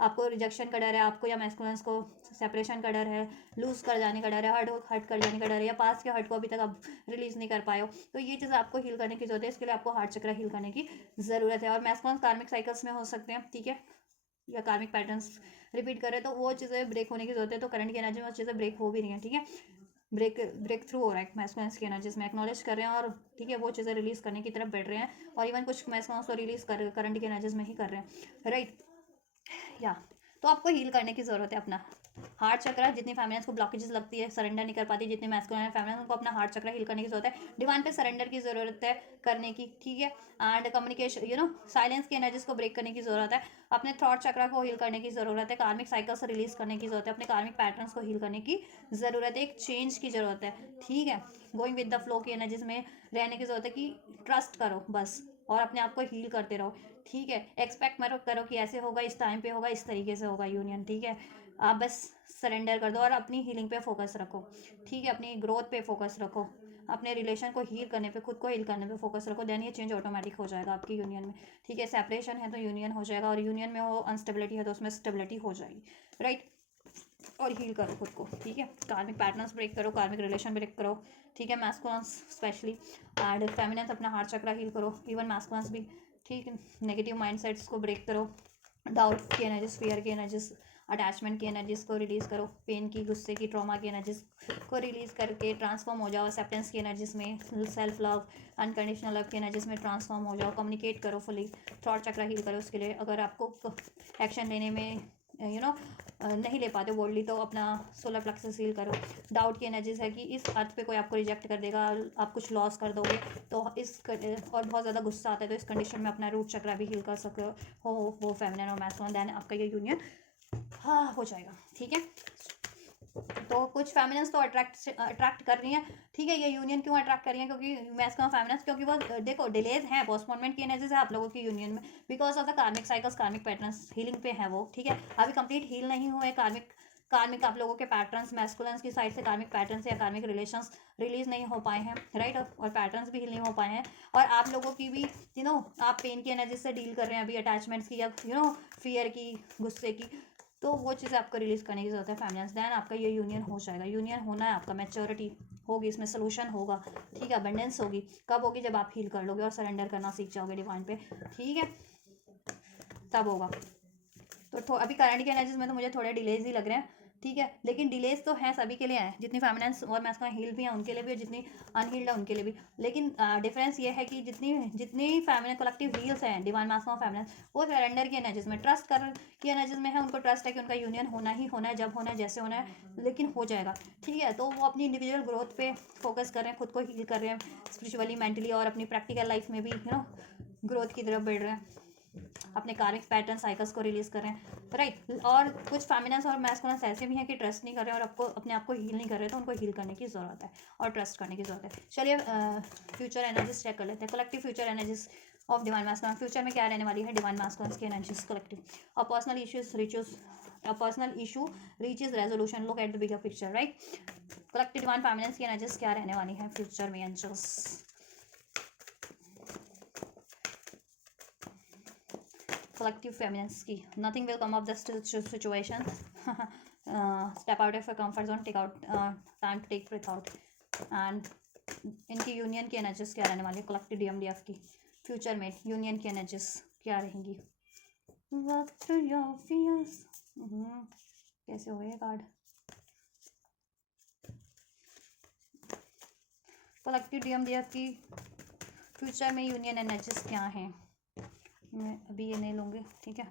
आपको रिजेक्शन का डर है, आपको या मैस्कुलिन्स को सेपरेशन का डर है, लूज कर जाने का डर है, हर्ट कर जाने का डर है, या पास के हर्ट को अभी तक आप रिलीज नहीं कर पाए हो। तो ये चीज़ आपको हील करने की जरूरत है, इसके लिए आपको हार्ट चक्र हील करने की ज़रूरत है। और मैस्कुलिन कार्मिक साइकिल्स में हो सकते हैं, ठीक है, या कार्मिक पैटर्न्स रिपीट करें, तो वो चीज़ें ब्रेक होने की जरूरत है। तो करंट की एनर्जी में वो चीज़ें ब्रेक हो भी रही हैं, ठीक है, ब्रेक थ्रू हो रहा है मैस्कुलिन्स की एनर्जीज में, एक्नॉलेज कर रहे हैं, और ठीक है, वो चीज़ें रिलीज करने की तरफ बढ़ रहे हैं, और इवन कुछ मैस्कुलिन्स को रिलीज कर करंट की एनर्जीज में ही कर रहे हैं, राइट। या तो आपको हील करने की ज़रूरत है अपना हार्ट चक्र। जितनी फेमिनिन्स को ब्लॉकेजेस लगती है, सरेंडर नहीं कर पाती, जितने मैस्कुलिन फेमिनिन, उनको अपना हार्ट चक्र हील करने की जरूरत है, डिवाइन पे सरेंडर की ज़रूरत है करने की, ठीक है। एंड कम्युनिकेशन, साइलेंस की एनर्जीज को ब्रेक करने की ज़रूरत है, अपने थॉट चक्र को हील करने की ज़रूरत है, कार्मिक साइकिल से रिलीज करने की ज़रूरत है, अपने कार्मिक पैटर्न्स को हील करने की ज़रूरत है, एक चेंज की ज़रूरत है, ठीक है। गोइंग विद द फ्लो की एनर्जीज में रहने की ज़रूरत है, कि ट्रस्ट करो बस, और अपने आप को हील करते रहो, ठीक है। एक्सपेक्ट मत करो कि ऐसे होगा, इस टाइम पे होगा, इस तरीके से होगा यूनियन, ठीक है। आप बस सरेंडर कर दो और अपनी हीलिंग पे फोकस रखो, ठीक है, अपनी ग्रोथ पे फोकस रखो, अपने रिलेशन को हील करने पे, खुद को हील करने पे फोकस रखो, देन ये चेंज ऑटोमेटिक हो जाएगा आपकी यूनियन में, ठीक है। सेपरेशन है तो यूनियन हो जाएगा, और यूनियन में वो अनस्टेबिलिटी है तो उसमें स्टेबिलिटी हो जाएगी, राइट। और हील करो खुद को, ठीक है। कार्मिक पैटर्न्स ब्रेक करो, कार्मिक रिलेशन ब्रेक करो, ठीक है, मैस्कुलिन्स स्पेशली, एंड फेमिनिन्स अपना हार्ट चक्र हील करो, इवन मैस्कुलिन्स भी, ठीक है। नेगेटिव माइंडसेट्स को ब्रेक करो, डाउट की एनर्जीज, फियर की एनर्जीज, अटैचमेंट की एनर्जीज को रिलीज करो, पेन की, गुस्से की, ट्रॉमा की एनर्जीज को रिलीज करके ट्रांसफॉर्म हो जाओ, एक्सेप्टेंस की एनर्जीज में, सेल्फ लव, अनकंडीशनल लव की एनर्जीज में ट्रांसफॉर्म हो जाओ, कम्युनिकेट करो फुली, थॉट चक्र हील करो। उसके लिए अगर आपको एक्शन लेने में नहीं ले पाते बोल्डली, तो अपना सोलर प्लेक्सस हील करो। डाउट की एनर्जीज है कि इस अर्थ पे कोई आपको रिजेक्ट कर देगा, आप कुछ लॉस कर दोगे, तो और बहुत ज़्यादा गुस्सा आता है, तो इस कंडीशन में अपना रूट चक्र भी हील कर सकते हो वो फेमिनिन और मैस्कुलिन, देन आपका ये यूनियन हाँ हो जाएगा, ठीक है। तो कुछ फेमिनिन्स तो अट्रैक्ट कर रही हैं, ठीक है। ये यूनियन क्यों अट्रैक्ट कर रही है, क्योंकि मैस्कुलिन फेमिनिन्स, क्योंकि वो देखो डिलेज हैं, पोस्टपोनमेंट की एनर्जीज है आप लोगों की यूनियन में, बिकॉज ऑफ द कार्मिक साइकिल्स, कार्मिक पैटर्न्स हीलिंग पे है वो, ठीक है। अभी कंप्लीट हील नहीं हुए कार्मिक आप लोगों के पैटर्न्स, मैस्कुलिन्स की साइड से कार्मिक पैटर्न्स या कार्मिक रिलेशंस रिलीज नहीं हो पाए हैं, राइट। और पैटर्न्स भी हील नहीं हो पाए हैं, और आप लोगों की भी आप पेन की एनर्जी से डील कर रहे हैं अभी, अटैचमेंट्स की, या फियर की, गुस्से की, तो वो चीज़ें आपको रिलीज करने की जरूरत है फेमिनिन्स, देन आपका ये यूनियन हो जाएगा। यूनियन होना है आपका, मैच्योरिटी होगी इसमें, सोल्यूशन होगा, ठीक है। अबंडेंस होगी, कब होगी, जब आप हील कर लोगे और सरेंडर करना सीख जाओगे डिवाइन पे, ठीक है, तब होगा। तो अभी करंट की एनर्जीज में तो मुझे थोड़े डिलेज ही लग रहे हैं, ठीक है। लेकिन डिलेज तो हैं सभी के लिए हैं, जितनी फेमिनिन्स और मैस्कुलिन हील भी हैं उनके लिए भी, जितनी अनहील्ड है उनके लिए भी। लेकिन डिफरेंस ये है कि जितनी जितनी फेमिनिन कलेक्टिव हील्स हैं, डिवाइन मैस्कुलिन फेमिनिन, वो सरेंडर की एनर्जीज में, ट्रस्ट कर की एनर्जीज में है, उनको ट्रस्ट है कि उनका यूनियन होना ही होना है, जब होना है, जैसे होना है, लेकिन हो जाएगा, ठीक है। तो वो अपनी इंडिविजुअल ग्रोथ पे फोकस कर रहे हैं, खुद को हील कर रहे हैं स्पिरिचुअली, मेंटली, और अपनी प्रैक्टिकल लाइफ में भी ग्रोथ की तरफ बढ़ रहे हैं, अपने कार्मिक पैटर्न साइकिल्स को रिलीज कर रहे हैं, राइट। और कुछ फेमिनिन्स और मैस्कुलिन्स ऐसे भी हैं कि ट्रस्ट नहीं कर रहे और आपको अपने आप को हील नहीं कर रहे, तो उनको हील करने की ज़रूरत है और ट्रस्ट करने की ज़रूरत है। चलिए फ्यूचर एनर्जीज चेक कर लेते हैं। Collective future energies of divine masculine, future में क्या रहने वाली है डिवाइन मैस्कुलिन्स की energies collective. A personal issues reaches, a personal issue reaches resolution. Look at the bigger picture, right? Collective divine feminines की एनर्जीज क्या रहने वाली है फ्यूचर में एंजल्स। collective feminines की nothing will come of this situation. Step out of your comfort zone, take out time to take breath out. and इनकी union की energies क्या रहने वाली है कलेक्टिव DMDF की फ्यूचर में यूनियन की एनर्जीज क्या रहेंगी। Walk through your fears. कैसे हो ये कार्ड। कलेक्टिव DMDF की फ्यूचर में यूनियन एनर्जीज क्या हैं। मैं अभी ये नहीं लूँगी, ठीक है,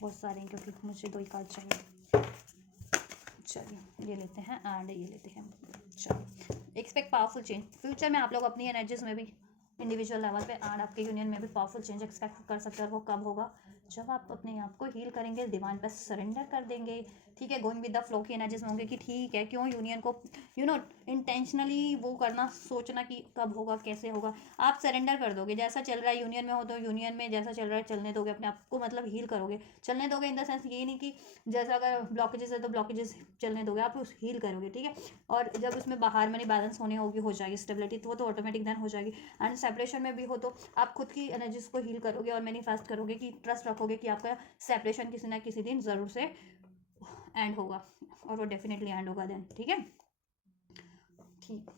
बहुत सारे हैं क्योंकि मुझे 2 ही कार्ड चाहिए। चलिए ये लेते हैं एंड ये लेते हैं। चलिए एक्सपेक्ट पावरफुल चेंज फ्यूचर में। आप लोग अपनी एनर्जीज में भी इंडिविजुअल लेवल पे एंड आपके यूनियन में भी पावरफुल चेंज एक्सपेक्ट कर सकते हैं। और वो कब होगा, जब आप अपने आप को हील करेंगे, डिवाइन पर सरेंडर कर देंगे, ठीक है, गोइंग विद द फ्लो की एनर्जीज में होंगे कि ठीक है, क्यों यूनियन को इंटेंशनली वो करना, सोचना कि कब होगा कैसे होगा। आप सरेंडर कर दोगे, जैसा चल रहा है यूनियन में हो तो यूनियन में जैसा चल रहा है चलने दोगे, अपने आप को मतलब हील करोगे। चलने दोगे इन द सेंस ये नहीं कि जैसा अगर ब्लॉकेजेस है तो ब्लॉकेजेस चलने दोगे, आप उस हील करोगे, ठीक है। और जब उसमें बाहर मनी बैलेंस होने होगी, हो जाएगी स्टेबिलिटी, तो वो तो ऑटोमेटिक देन हो जाएगी। एंड सेपरेशन में भी हो तो आप खुद की एनर्जीज को हील करोगे और मैनिफेस्ट करोगे कि ट्रस्ट रखोगे कि आपका सेपरेशन किसी ना किसी दिन ज़रूर से एंड होगा और वो डेफिनेटली एंड होगा देन, ठीक है। ठीक,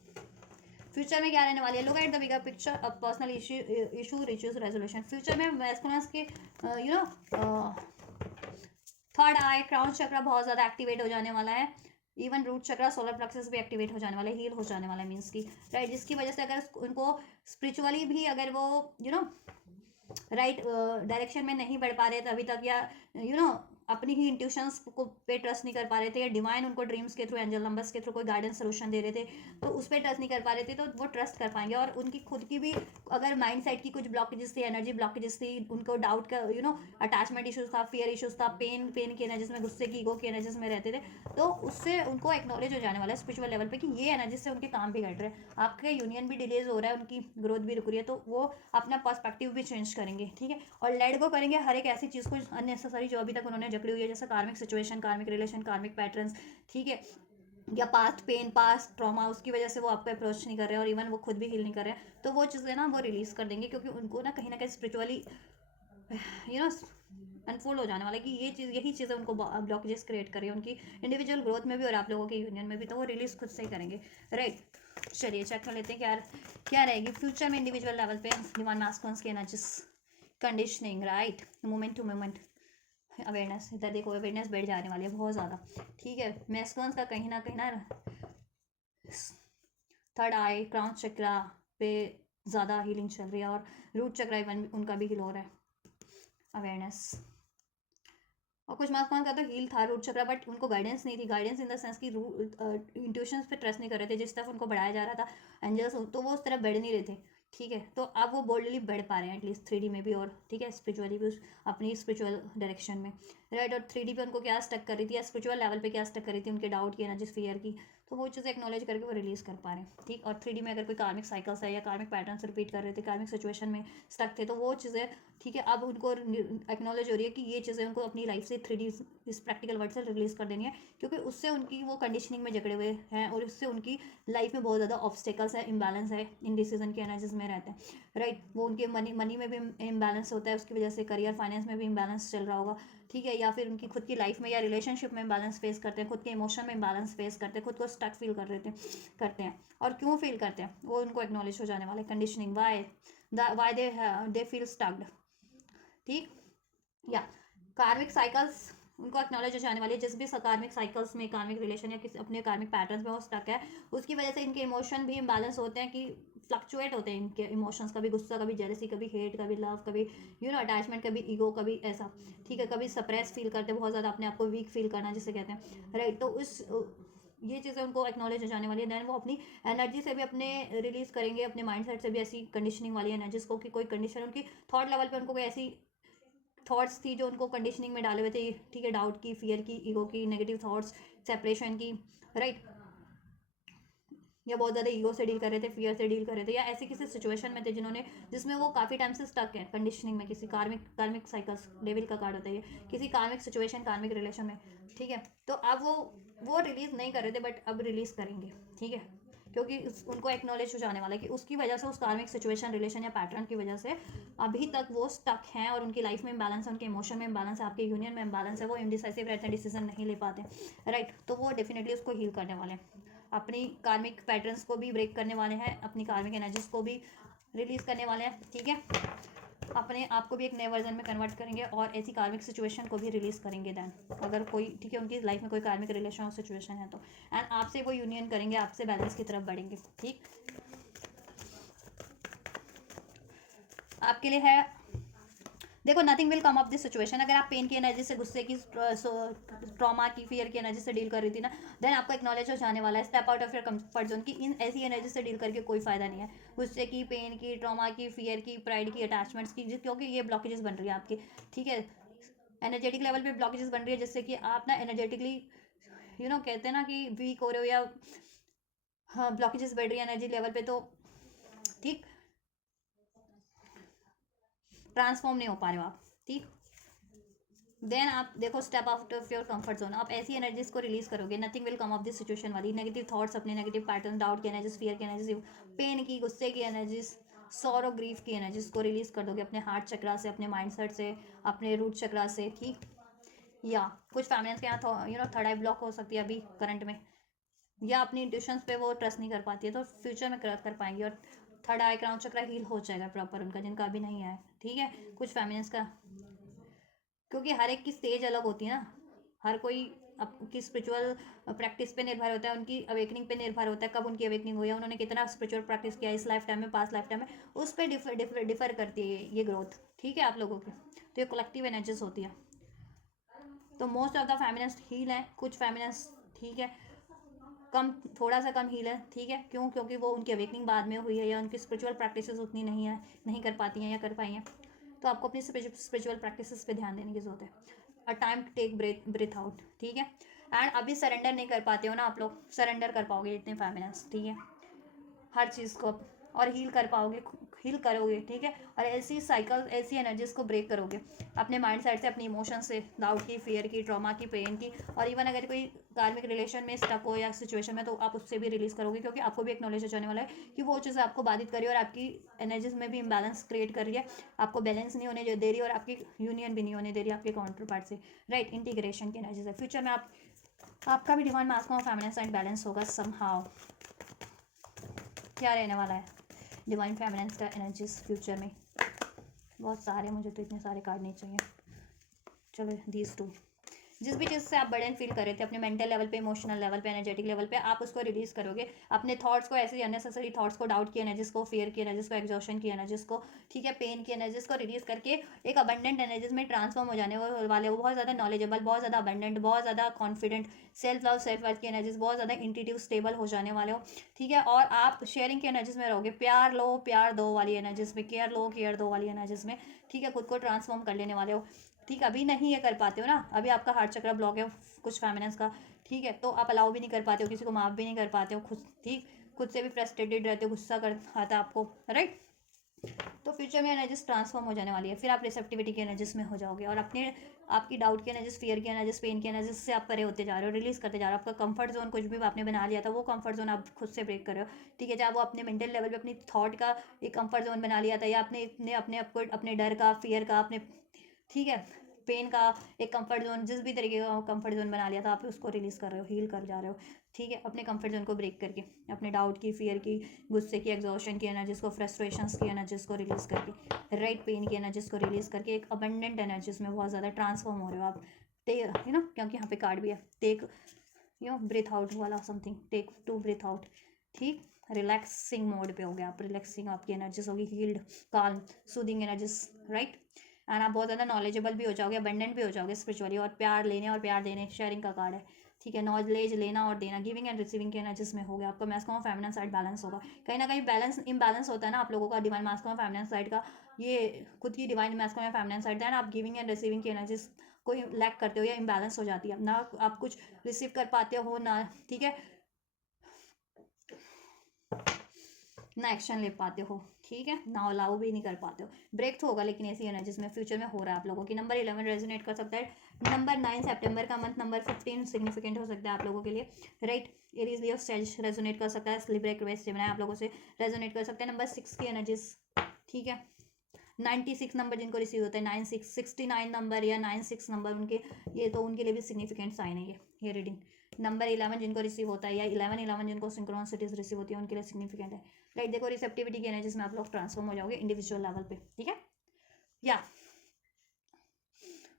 फ्यूचर में क्या रहने वाली है। Look at the bigger picture. A personal issue reaches resolution. Future में मैस्कुलिन्स के थर्ड आई क्राउन चक्र बहुत ज़्यादा एक्टिवेट हो जाने वाला है। इवन रूट चक्र, सोलर प्लेक्सस भी एक्टिवेट हो जाने वाला है, हील हो जाने वाला है मीन्स की, राइट। जिसकी वजह से अगर उनको स्पिरिचुअली भी अगर वो राइट डायरेक्शन में नहीं बढ़ पा रहे थे अभी तक, या अपनी ही इंट्यूशंस को पे ट्रस्ट नहीं कर पा रहे थे, या डिवाइन उनको ड्रीम्स के थ्रू, एंजल नंबर्स के थ्रू कोई गाइडेंस सोल्यूशन दे रहे थे, तो उस पर ट्रस्ट नहीं कर पा रहे थे, तो वो ट्रस्ट कर पाएंगे। और उनकी खुद की भी अगर माइंड सेट की कुछ ब्लॉकेजेस थी, एनर्जी ब्लॉकेजेस थी, उनको डाउट का अटैचमेंट इशूज था, फियर इशूज था, पेन की एनर्जीज में, गुस्से की, ईगो की एनर्जीज में रहते थे, तो उससे उनको एक्नॉलेज हो जाने वाला है स्पिरिचुअल लेवल पे कि ये एनर्जी से उनके काम भी घट रहे हैं, आपके यूनियन भी डिलेज हो रहा है, उनकी ग्रोथ भी रुक रही है, तो वो अपना पर्सपेक्टिव भी चेंज करेंगे, ठीक है। और लेट गो करेंगे हर एक ऐसी चीज़ को अननेसेसरी जो अभी तक उन्होंने जकड़ी हुई है, जैसे कार्मिक सिचुएशन, कार्मिक रिलेशन, कार्मिक पैटर्न्स, ठीक है, या पास्ट पेन, पास्ट ट्रॉमा, उसकी वजह से वो आपको अप्रोच नहीं कर रहे हैं और इवन वो खुद भी हील नहीं कर रहे हैं, तो वो चीज़ें ना वो रिलीज कर देंगे, क्योंकि उनको ना कहीं स्पिरिचुअली अनफोल्ड हो जाने वाला है कि ये चीज़, यही चीज़ें उनको ब्लॉकेजेस क्रिएट कर रही है उनकी इंडिविजुअल ग्रोथ में भी और आप लोगों के यूनियन में भी, तो वो रिलीज खुद से ही करेंगे, राइट। चलिए चेक कर लेते हैं क्या रहेगी फ्यूचर में इंडिविजुअल लेवल पे डिवाइन मैस्कुलिन्स की energies conditioning, right, moment to moment awareness. इधर देखो अवेयरनेस बढ़ जाने वाली है बहुत ज़्यादा, ठीक है। मैस्कुलिन्स का कहीं ना थर्ड आई क्राउन चक्रा पे ज़्यादा हीलिंग चल रही है और रूट चक्रा इवन उनका भी हील हो रहा है, अवेयरनेस। और कुछ मैस्कुलिन का तो हील था रूट चक्रा, बट उनको गाइडेंस नहीं थी, गाइडेंस इन द सेंस की इंट्यूशंस पे ट्रस्ट नहीं कर रहे थे, जिस तरफ उनको बढ़ाया जा रहा था एंजल्स, तो वो उस तरफ बढ़ नहीं रहे थे, ठीक है। तो अब वो बोल्डली बढ़ पा रहे हैं एटलीस्ट 3D में भी, और ठीक है स्पिरिचुअली भी अपनी स्पिरिचुअल डायरेक्शन में, राइट। और 3D पे उनको क्या स्टक कर रही थी, या स्पिरिचुअल लेवल पे क्या स्टक कर रही थी, उनके डाउट की एनर्जी, फियर की, तो वो चीज़ें एक्नॉलेज करके वो रिलीज कर पा रहे हैं, ठीक। और 3D में अगर कोई कार्मिक साइकिल्स है या कार्मिक पैटर्न्स रिपीट कर रहे थे, कार्मिक सिचुएशन में स्टक थे, तो वो चीज़ें, ठीक है, अब उनको एक्नॉलेज हो रही है कि ये चीज़ें उनको अपनी लाइफ से 3D इस प्रैक्टिकल वर्ड से रिलीज कर देनी है, क्योंकि उससे उनकी वो कंडीशनिंग में जकड़े हुए हैं और इससे उनकी लाइफ में बहुत ज़्यादा ऑब्स्टेकल्स है, इम्बैलेंस है, इनडिसीजन की एनर्जीज में रहते हैं, राइट। वो उनके मनी में भी इम्बैलेंस होता है, उसकी वजह से करियर फाइनेंस में भी इम्बैलेंस चल रहा होगा, ठीक है। या फिर उनकी खुद की लाइफ में या रिलेशनशिप में इम्बैलेंस फेस करते हैं, खुद के इमोशन में इम्बैलेंस फेस करते हैं, खुद को स्टक फील करते हैं। और क्यों फील करते हैं वो उनको एक्नॉलेज हो जाने वाले कंडीशनिंग, वाई दे फील स्टक्ड, ठीक। या कार्मिक साइकिल्स उनको एक्नॉलेज हो जाने वाली है, जिस भी कार्मिक साइकिल्स में, कार्मिक रिलेशन या किसी अपने कार्मिक पैटर्न्स में वो स्टक है, उसकी वजह से इनके इमोशन भी इम्बैलेंस होते हैं, कि फ्लक्चुएट होते हैं इनके इमोशंस, कभी गुस्सा, कभी जेलसी, कभी हेट, कभी लव, कभी अटैचमेंट, कभी ईगो, कभी ऐसा, ठीक है, कभी सप्रेस फील करते हैं बहुत ज़्यादा, अपने आप को वीक फील करना जिसे कहते हैं, राइट। तो ये चीज़ें उनको एक्नॉलेज हो जाने वाली है, देन वो अपनी एनर्जी से भी अपने रिलीज करेंगे, अपने माइंड सेट से भी ऐसी कंडीशनिंग वाली एनर्जीज को, कि कोई कंडीशन उनकी थॉट लेवल पे उनको कोई ऐसी थॉट्स थी जो उनको कंडीशनिंग में डाले हुए थे, ठीक है, डाउट की, फियर की, ईगो की, नेगेटिव थॉट्स, सेपरेशन की, राइट, या बहुत ज़्यादा ईगो से डील कर रहे थे, फियर से डील कर रहे थे, या ऐसे किसी सिचुएशन में थे जिन्होंने जिसमें वो काफ़ी टाइम से स्टक है कंडीशनिंग में, किसी कार्मिक साइकिल्स, डेविल का कार्ड होता है ये, किसी कार्मिक सिचुएशन, कार्मिक रिलेशन में, ठीक है। तो अब वो रिलीज़ नहीं कर रहे थे, बट अब रिलीज़ करेंगे, ठीक है, क्योंकि उनको एक्नॉलेज हो जाने वाला है कि उसकी वजह से, उस कार्मिक सिचुएशन, रिलेशन या पैटर्न की वजह से अभी तक वो स्टक हैं और उनकी लाइफ में इम्बैलेंस है, उनके इमोशन में इम्बैलेंस है, आपके यूनियन में इम्बैलेंस है, वो इनडिसाइसिव रहते हैं, डिसीजन नहीं ले पाते, राइट। तो वो डेफिनेटली उसको हील करने वाले हैं, अपनी कार्मिक पैटर्न्स को भी ब्रेक करने वाले हैं, अपनी कार्मिक एनर्जीज को भी रिलीज करने वाले हैं, ठीक है, अपने आप को भी एक नए वर्जन में कन्वर्ट करेंगे और ऐसी कार्मिक सिचुएशन को भी रिलीज करेंगे देन, अगर कोई, ठीक है, उनकी लाइफ में कोई कार्मिक रिलेशन और सिचुएशन है तो, एंड आपसे वो यूनियन करेंगे, आपसे बैलेंस की तरफ बढ़ेंगे, ठीक। आपके लिए है, देखो, nothing will come up this situation. अगर आप पेन की एनर्जी से, गुस्से की, ट्रॉमा की, फियर की एनर्जी से डील कर रही थी ना, देन आपको एक्नॉलेज हो जाने वाला है, step out of your comfort zone की, इन ऐसी एनर्जी से डील करके कोई फायदा नहीं है, गुस्से की, पेन की, ट्रॉमा की, फियर की, प्राइड की, अटैचमेंट्स की, क्योंकि ये ब्लॉकेजेस बन रही है आपकी, ठीक है, एनर्जेटिक लेवल पे ब्लॉकेजेस बन रही है, जिससे कि आप ना एनर्जेटिकली, कहते हैं ना कि वीक हो रहे हो, या हाँ, ब्लॉकेजेस बढ़ रही है एनर्जी लेवल पे, तो ठीक, ट्रांसफॉर्म नहीं हो पा रहे हो आप, ठीक। देन आप देखो, step out of your comfort zone, आप ऐसी एनर्जीज को रिलीज करोगे, nothing will come of this situation वाली नेगेटिव थॉट्स, अपने नेगेटिव पैटर्न, डाउट की एनर्जीज, फियर की एनर्जीज, पेन की, गुस्से की एनर्जीज, सॉरो, ग्रीफ की एनर्जीज को रिलीज कर दोगे अपने हार्ट चक्रा से, अपने माइंडसेट से, अपने रूट चक्रा से, ठीक। या कुछ फैमिलीज के यहाँ थर्ड आई ब्लॉक हो सकती है अभी करंट में, या अपनी इंट्यूशंस पे वो ट्रस्ट नहीं कर पाती है, तो फ्यूचर में कर पाएंगी, और थर्ड आई क्राउन चक्रा हील हो जाएगा प्रॉपर उनका, जिनका अभी नहीं है, ठीक है, कुछ फैमिलीज का, क्योंकि हर एक की स्टेज अलग होती है ना, हर कोई आपकी स्पिरिचुअल प्रैक्टिस पे निर्भर होता है, उनकी अवेकनिंग पे निर्भर होता है, कब उनकी अवेकनिंग हुई है, उन्होंने कितना स्पिरिचुअल प्रैक्टिस किया इस लाइफ टाइम में, पास्ट लाइफ टाइम में, उस पर डिफर करती है ये ग्रोथ, ठीक है, आप लोगों की, तो ये कलेक्टिव एनर्जीज होती है। तो most of the feminist heal है, कुछ फेमिनिस्ट, ठीक है, कम, थोड़ा सा कम हील है, ठीक है, क्यों, क्योंकि वो उनकी अवेकनिंग बाद में हुई है, या उनकी स्पिरिचुअल प्रैक्टिस उतनी नहीं है, नहीं कर पाती हैं या कर पाई हैं, तो आपको अपनी स्पिरिचुअल प्रैक्टिसेस पे ध्यान देने की जरूरत है, a time to take breath out, ठीक है। एंड अभी सरेंडर नहीं कर पाते हो ना आप लोग, सरेंडर कर पाओगे इतने फेमिनिस्ट, ठीक है, हर चीज़ को, और हील कर पाओगे, हील करोगे, ठीक है, और ऐसी साइकिल, ऐसी एनर्जीज को ब्रेक करोगे अपने माइंड साइड से, अपने इमोशन से, डाउट की, फियर की, ट्रॉमा की, पेन की, और इवन अगर कोई कार्मिक रिलेशन में स्टक हो या सिचुएशन में, तो आप उससे भी रिलीज करोगे, क्योंकि आपको भी एक्नॉलेज हो जाने वाला है कि वो चीज़ आपको बाधित कर रही है और आपकी एनर्जीज में भी इम्बैलेंस क्रिएट कर रही है, आपको बैलेंस नहीं होने दे रही, और आपकी यूनियन भी नहीं होने दे रही आपके काउंटर पार्ट से, राइट, इंटीग्रेशन की एनर्जीज है। फ्यूचर में आपका भी divine mask feminine and balance होगा समहाउ। क्या रहने वाला है डिवाइन फेमिनिन का एनर्जीज फ्यूचर में, बहुत सारे, मुझे तो इतने सारे कार्ड नहीं चाहिए, चलो दीज टू, जिस भी चीज़ से आप बर्डन फील कर रहे थे अपने मेंटल लेवल पे, इमोशनल लेवल पे, एनर्जेटिक लेवल पे, आप उसको रिलीज करोगे, अपने थॉट्स को, ऐसे अननेसेसरी थॉट्स को, डाउट की एनर्जीज को, फियर की एनर्जीज को, एग्जॉशन की एनर्जीज को, ठीक है, पेन की एनर्जीज को रिलीज करके एक अबंडेंट एनर्जीज में ट्रांसफॉर्म हो जाने वाले, वो बहुत ज़्यादा नॉलेजेबल, बहुत ज़्यादा अबंडेंट, बहुत ज़्यादा confident, self love, self worth की एनर्जीज, बहुत ज़्यादा इंट्यूटिव, स्टेबल हो जाने वाले हो, ठीक है, और आप शेयरिंग की एनर्जीज में रहोगे, प्यार लो, प्यार दो वाली एनर्जीज में, केयर लो, केयर दो वाली एनर्जीज में, ठीक है, खुद को ट्रांसफॉर्म कर लेने वाले हो, ठीक, अभी नहीं ये कर पाते हो ना, अभी आपका हार्ट चक्र ब्लॉक है कुछ फेमिनिन्स का, ठीक है, तो आप अलाउ भी नहीं कर पाते हो, किसी को माफ भी नहीं कर पाते हो, खुद, ठीक, खुद से भी फ्रस्ट्रेटेड रहते हो, गुस्सा कर आता है आपको, राइट। तो फ्यूचर में एनर्जीज ट्रांसफॉर्म हो जाने वाली है, फिर आप रिसेप्टिविटी की एनर्जीज में हो जाओगे, और अपने आपकी डाउट की एनर्जीज, फियर की एनर्जीज, पेन की एनर्जीज से आप परे होते जा रहे हो, रिलीज करते जा रहे हो, आपका कंफर्ट जोन कुछ भी आपने बना लिया था, वो कंफर्ट जोन आप खुद से ब्रेक कर रहे हो, ठीक है, चाहे वो अपने मेंटल लेवल पे अपनी थॉट का एक कंफर्ट जोन बना लिया था, या आपने इतने अपने आपको अपने डर का, फियर का, अपने, ठीक है, पेन का एक कंफर्ट जोन, जिस भी तरीके का कंफर्ट जोन बना लिया था, आप उसको रिलीज कर रहे हो, हील कर जा रहे हो, ठीक है, अपने कंफर्ट जोन को ब्रेक करके, अपने डाउट की, फियर की, गुस्से की, एग्जॉशन की एनर्जीज को, फ्रस्ट्रेशंस की एनर्जीज को रिलीज करके, राइट, पेन की एनर्जीज को रिलीज करके एक अबंडेंट एनर्जीज में बहुत ज़्यादा ट्रांसफॉर्म हो रहे हो आप, क्योंकि यहाँ पे कार्ड भी है, टेक ब्रेथ आउट वाला something, take to breath out, ठीक, रिलैक्सिंग मोड पे हो गया आप, रिलैक्सिंग आपकी एनर्जीज होगी, healed, calm, soothing energies, right, and आप बहुत ज़्यादा नॉलेजेबल भी हो जाओगे, अबंडेंट भी हो जाओगे स्पिरिचुअली, और प्यार लेने और प्यार देने, शेयरिंग का कार्ड है, ठीक है, नॉलेज लेना और देना, गिविंग एंड रिसीविंग के एनर्जीज में हो गया आपका मैस्कुलिन फेमिनिन साइड बैलेंस होगा। कहीं ना कहीं बैलेंस इम्बैलेंस होता है ना आप लोगों का डिवाइन मैस्कुलिन फेमिनिन साइड का, ये खुद की divine masculine feminine side, then आप गिविंग एंड रिसीविंग की एनर्जीज को लैक करते हो या इम्बैलेंस हो जाती है, ना आप कुछ रिसीव कर पाते हो ना, ठीक है, ना एक्शन ले पाते हो, ठीक है, ना अलाउ भी नहीं कर पाते हो, ब्रेक तो होगा लेकिन ऐसी एनर्जीज में फ्यूचर में हो रहा है आप लोगों की। नंबर 11 रेजोनेट कर सकता है, नंबर 9 सितंबर का मंथ, नंबर 15 सिग्निफिकेंट हो सकता है आप लोगों के लिए, right. Aries Leo says resonate कर सकता है, लिब्रा एक्वेरियस जेमिनी आप लोगों से रेजोनेट कर सकता है। नंबर 6 की एनर्जीज, ठीक है, 96 नंबर जिनको रिसीव होता है, 96 69 नंबर या 96 नंबर उनके, ये तो उनके लिए भी सिग्निफिकेंट साइन है ये रीडिंग। नंबर 11 जिनको रिसीव होता है या 11 जिनको सिंक्रोनिसिटीज रिसीव होती है उनके लिए सिग्निफिकेंट है, राइट। देखो रिसेप्टिविटी की एनर्जीज में आप लोग ट्रांसफॉर्म हो जाओगे इंडिविजुअल लेवल पे, ठीक है, या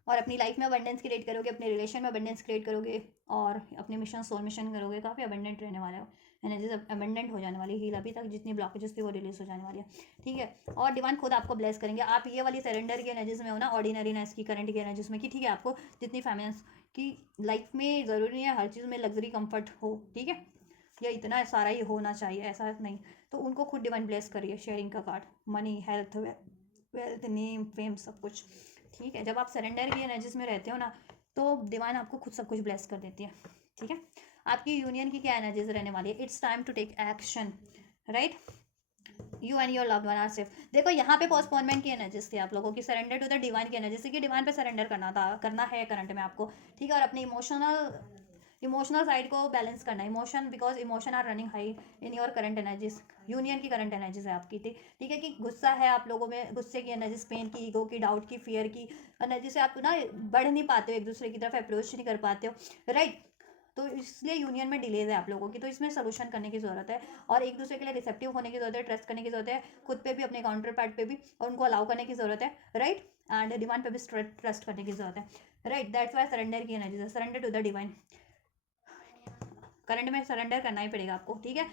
और अपनी लाइफ में अबंडेंस क्रिएट करोगे, अपने रिलेशन में अबंडेंस क्रिएट करोगे और अपने मिशन सोल मिशन करोगे, काफ़ी अबंडेंट रहने वाला है, एनर्जीज अबंडेंट हो जाने वाली हील, अभी तक जितनी ब्लॉकेजेस थी वो रिलीज हो जाने वाली है, ठीक है। और डिवाइन खुद आपको ब्लेस करेंगे, आप ये वाली सरेंडर की एनर्जीज में हो ना, ऑर्डिनरीनेस की, करंट की एनर्जीज में कि ठीक है आपको जितनी फैमिनेंस की लाइफ में ज़रूरी नहीं है हर चीज़ में लग्जरी कंफर्ट हो, ठीक है, या इतना सारा ही होना चाहिए, ऐसा नहीं, तो उनको खुद डिवाइन ब्लेस करिए, शेयरिंग का card, money, health, wealth, name, fame, सब कुछ, ठीक है। जब आप सरेंडर की एनर्जीज में रहते हो ना तो डिवाइन आपको खुद सब कुछ ब्लेस कर देती है, ठीक है। आपकी यूनियन की क्या एनर्जीज रहने वाली है, it's time to take action, right, you and your loved one are safe. देखो यहाँ पे पोस्टपोनमेंट की एनर्जीज थी आप लोगों की, सरेंडर टू द डिवाइन की एनर्जीज थी कि डिवाइन पे सरेंडर करना था, करना है करंट में आपको, ठीक है, और अपनी इमोशनल साइड को बैलेंस करना है, emotion, because emotion are running high in your current energies, union की करंट एनर्जीज है आपकी थी, ठीक है, कि गुस्सा है आप लोगों में, गुस्से की एनर्जीज, पेन की, ईगो की, डाउट की, फियर की एनर्जी से आप ना बढ़ नहीं पाते हो, एक दूसरे की तरफ अप्रोच नहीं कर पाते हो, राइट। तो इसलिए यूनियन में डिलेज है आप लोगों की, तो इसमें सोल्यूशन करने की ज़रूरत है और एक दूसरे के लिए रिसेप्टिव होने की ज़रूरत है, ट्रस्ट करने की ज़रूरत है, खुद पे भी अपने काउंटर पार्ट पे भी, और उनको अलाउ करने की ज़रूरत है, राइट, एंड डिवाइन पे भी ट्रस्ट करने की ज़रूरत है, राइट। दैट्स वाई सरेंडर की एनर्जी है, surrender to the divine, current में सरेंडर करना ही पड़ेगा आपको, ठीक है,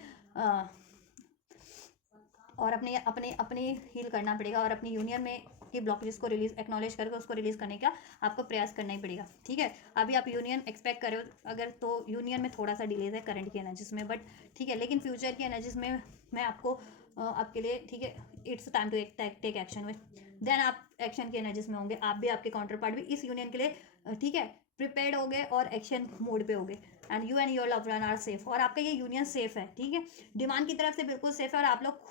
और अपने अपने अपने हील करना पड़ेगा और अपनी यूनियन में की ब्लॉकेजेस को रिलीज एक्नॉलेज करके उसको रिलीज करने का आपको प्रयास करना ही पड़ेगा, ठीक है। अभी आप यूनियन एक्सपेक्ट करो अगर, तो यूनियन में थोड़ा सा डिलेज है करंट की एनर्जीज में, बट ठीक है, लेकिन फ्यूचर की एनर्जीज में मैं आपको आपके लिए, ठीक है, it's time to take action with, then आप एक्शन की एनर्जीज में होंगे, आप भी आपके काउंटर पार्ट भी इस यूनियन के लिए, ठीक है, प्रिपेयर्ड हो गए और एक्शन मोड पे हो गए, and you and your love one are safe, और आपका ये यूनियन सेफ है, ठीक है, डिमांड की तरफ से बिल्कुल सेफ है, और आप लोग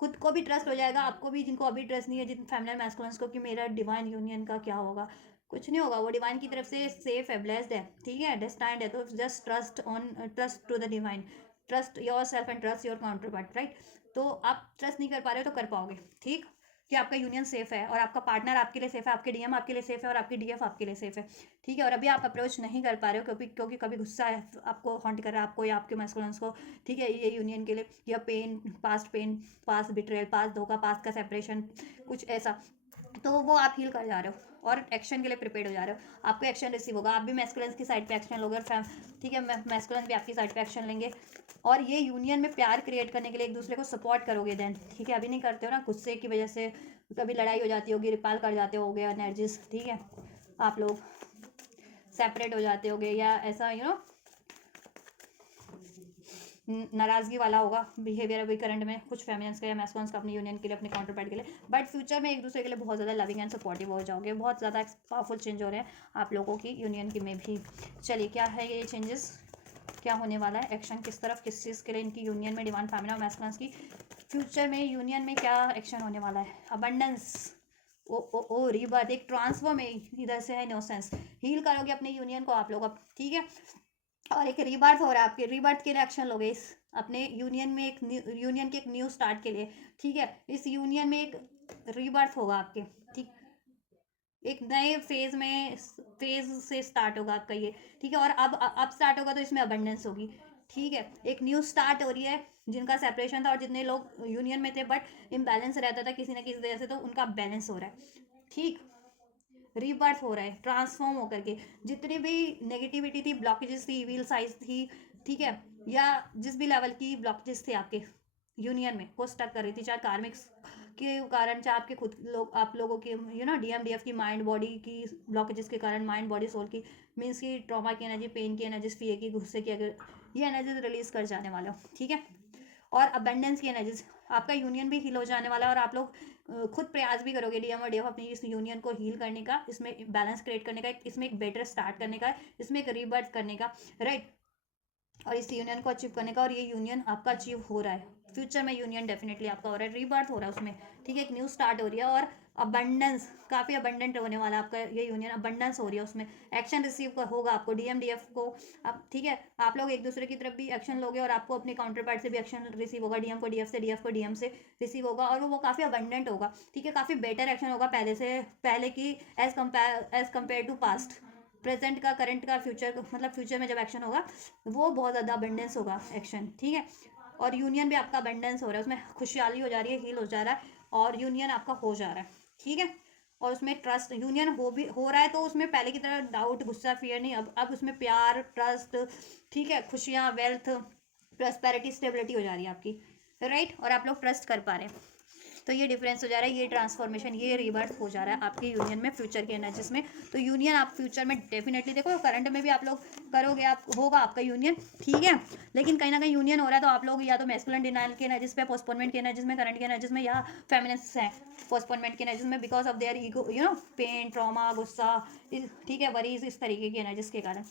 खुद को भी ट्रस्ट हो जाएगा, आपको भी, जिनको अभी ट्रस्ट नहीं है, जिन फेमिनिन मैस्कुलिन्स को, कि मेरा डिवाइन यूनियन का क्या होगा, कुछ नहीं होगा, वो डिवाइन की तरफ से सेफ है, ब्लेस्ड है, ठीक है, डेस्टाइंड है, तो just trust to the divine, trust your self and trust your counter part, right. तो आप ट्रस्ट नहीं कर पा रहे हो तो कर पाओगे, ठीक, कि आपका यूनियन सेफ है और आपका पार्टनर आपके लिए सेफ है, आपके डीएम आपके लिए सेफ है और आपकी डीएफ आपके लिए सेफ है, ठीक है। और अभी आप अप्रोच नहीं कर पा रहे हो क्योंकि कभी गुस्सा है आपको हॉन्ट कर रहा है, आपको या आपके मैस्कुलिन्स को, ठीक है, ये यूनियन के लिए, या पेन, पास्ट बिट्रेयल, पास्ट धोखा, पास्ट का सेपरेशन, कुछ ऐसा, तो वो आप हील कर जा रहे हो और एक्शन के लिए प्रिपेयर हो जा रहे हो, आपको एक्शन रिसीव होगा, आप भी मैस्कुलिन्स की साइड पे एक्शन लोगे, ठीक है, मैस्कुलिन भी आपकी साइड पे एक्शन लेंगे, और ये यूनियन में प्यार क्रिएट करने के लिए एक दूसरे को सपोर्ट करोगे, देन ठीक है, अभी नहीं करते हो ना, गुस्से की वजह से कभी लड़ाई हो जाती होगी, रिपाल कर जाते होगे एनर्जीज, ठीक है, आप लोग सेपरेट हो जाते होगे, या ऐसा नाराज़गी वाला होगा बिहेवियर अभी करंट में कुछ फेमिनिन्स का या मैस्कुलिन्स का अपनी यूनियन के लिए, अपने काउंटर पार्ट के लिए, बट फ्यूचर में एक दूसरे के लिए बहुत ज़्यादा लविंग एंड सपोर्टिव हो जाओगे, बहुत ज़्यादा पावरफुल चेंज हो रहे हैं आप लोगों की यूनियन की में भी। चलिए क्या है ये चेंजेस, क्या होने वाला है, एक्शन किस तरफ, किस चीज़ के लिए इनकी यूनियन में, डिवाइन फेमिनिन और मैस्कुलिन्स की फ्यूचर में यूनियन में क्या एक्शन होने वाला है, अबंडेंस, ओ रीबर्थ, एक ट्रांसफॉर्म इधर से है, इनोसेंस, हील करोगे अपने यूनियन को आप लोग अब, ठीक है, और एक रीबर्थ हो रहा है आपके, रीबर्थ के लिए एक्शन लोगे इस अपने यूनियन में, एक यूनियन के एक न्यू स्टार्ट के लिए, ठीक है, इस यूनियन में एक रीबर्थ होगा आपके, ठीक, एक नए फेज से स्टार्ट होगा आपका ये, ठीक है, और अब स्टार्ट होगा तो इसमें अबंडेंस होगी, ठीक है, एक न्यू स्टार्ट हो रही है, जिनका सेपरेशन था और जितने लोग यूनियन में थे बट इम्बैलेंस रहता था किसी ना किसी वजह से, तो उनका बैलेंस हो रहा है, ठीक, रीबर्थ हो रहा है ट्रांसफॉर्म होकर के, जितनी भी नेगेटिविटी थी, ब्लॉकेजेस थी, व्हील साइज थी, ठीक है, या जिस भी लेवल की ब्लॉकेजेस थे आपके, यूनियन में को स्टक कर रही थी, चाहे कार्मिक्स के कारण, चाहे आपके खुद लोग आप लोगों के DMDF की माइंड बॉडी की ब्लॉकेजेस के कारण, माइंड बॉडी सोल की मीन्स की ट्रॉमा की एनर्जी, पेन की एनर्जी, फियर की, गुस्से की, अगर ये एनर्जीज रिलीज कर जाने वाले हो, ठीक है। और अबेंडेंस की एनर्जीज, आपका यूनियन भी हील हो जाने वाला है, और आप लोग खुद प्रयास भी करोगे DM और DF अपनी इस यूनियन को हील करने का, इसमें बैलेंस क्रिएट करने का, इसमें एक बेटर स्टार्ट करने का, इसमें एक रीबर्थ करने का, राइट, और इस यूनियन को अचीव करने का। और ये यूनियन आपका अचीव हो रहा है, फ्यूचर में यूनियन डेफिनेटली आपका हो रहा है, रीबर्थ हो रहा है उसमें, ठीक है, एक न्यू स्टार्ट हो रही है, और अबंडेंस काफ़ी अबंडेंट होने वाला है आपका ये यूनियन, अबंडेंस हो रही है उसमें, एक्शन रिसीव होगा आपको DMDF को, अब ठीक है, आप लोग एक दूसरे की तरफ भी एक्शन लोगे, और आपको अपने काउंटर पार्ट से भी एक्शन रिसीव होगा, DM को DF से, DF को DM से रिसीव होगा, और वो काफ़ी अबंडेंट होगा, ठीक है, काफ़ी बेटर एक्शन होगा पहले की as compared to past, present का, करंट का, फ्यूचर का, मतलब फ्यूचर में जब एक्शन होगा वो बहुत ज़्यादा अबंडेंस होगा एक्शन, ठीक है। और यूनियन भी आपका अबंडेंस हो रहा है, उसमें खुशहाली हो जा रही है, हील हो जा रहा है, और यूनियन आपका हो जा रहा है, ठीक है। और उसमें ट्रस्ट, यूनियन हो रहा है, तो उसमें पहले की तरह डाउट, गुस्सा, फियर नहीं, अब उसमें प्यार, ट्रस्ट, ठीक है, खुशियाँ, वेल्थ, प्रॉस्पेरिटी, स्टेबिलिटी हो जा रही है आपकी, राइट, और आप लोग ट्रस्ट कर पा रहे हैं। तो ये डिफरेंस हो जा रहा है, ये ट्रांसफॉर्मेशन, ये रिबर्थ हो जा रहा है आपके यूनियन में, फ्यूचर के एनर्जीज में। तो यूनियन आप फ्यूचर में डेफिनेटली देखो, करंट में भी आप लोग करोगे, आप होगा आपका यूनियन, ठीक है। लेकिन कहीं ना कहीं यूनियन हो रहा है, तो आप लोग या तो मैस्कुलिन डिनाइल के एनर्जीज पे, पोस्टपोनमेंट के एनर्जीज में, करंट के एनर्जीज में, या फेमिनिस्ट हैं पोस्टपोनमेंट के एनर्जीज में, because of their ego, pain, trauma, गुस्सा, ठीक है, वरीज, इस तरीके की एनर्जीज के कारण।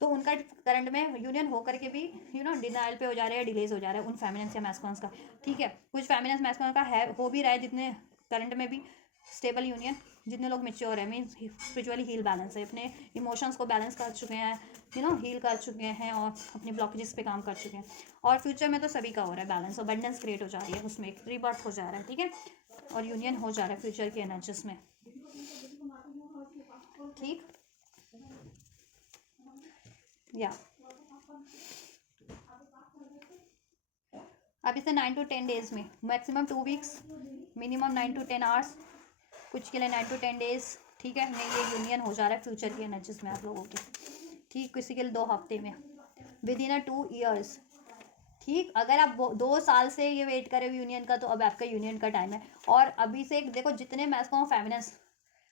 तो उनका करंट में यूनियन होकर के भी डिनाइल पे हो जा रहे हैं, डिलेज हो जा रहा है उन फेमिनिन्स या मैस्कुलिन्स का, ठीक है। कुछ फेमिनिन्स मैस्कुलिन का है, हो भी रहा है, जितने करंट में भी स्टेबल यूनियन, जितने लोग मेच्योर है, मीन्स स्पिरिचुअली हील बैलेंस है, अपने इमोशंस को बैलेंस कर चुके हैं, हील कर चुके हैं, और अपने ब्लॉकेजेस पे काम कर चुके हैं। और फ्यूचर में तो सभी का हो रहा है बैलेंस, अबंडेंस क्रिएट हो जा रही है, उसमें एक रीबर्थ हो जा रहा है, ठीक है, और यूनियन हो जा रहा है फ्यूचर के एनर्जीज में, ठीक, या अब इसे 9 to 10 डेज में, maximum 2 weeks, minimum 9 to 10 hours, कुछ के लिए 9 to 10 डेज, ठीक है, नहीं, ये यूनियन हो जा रहा है फ्यूचर की एनर्जीज में आप लोगों के, ठीक, किसी के लिए 2 हफ्ते में, विद इन 2 ईयर्स, ठीक। अगर आप 2 साल से ये वेट कर रहे हो यूनियन का, तो अब आपका यूनियन का टाइम है। और अभी से देखो, जितने मैस्कुलिन फेमिनिन्स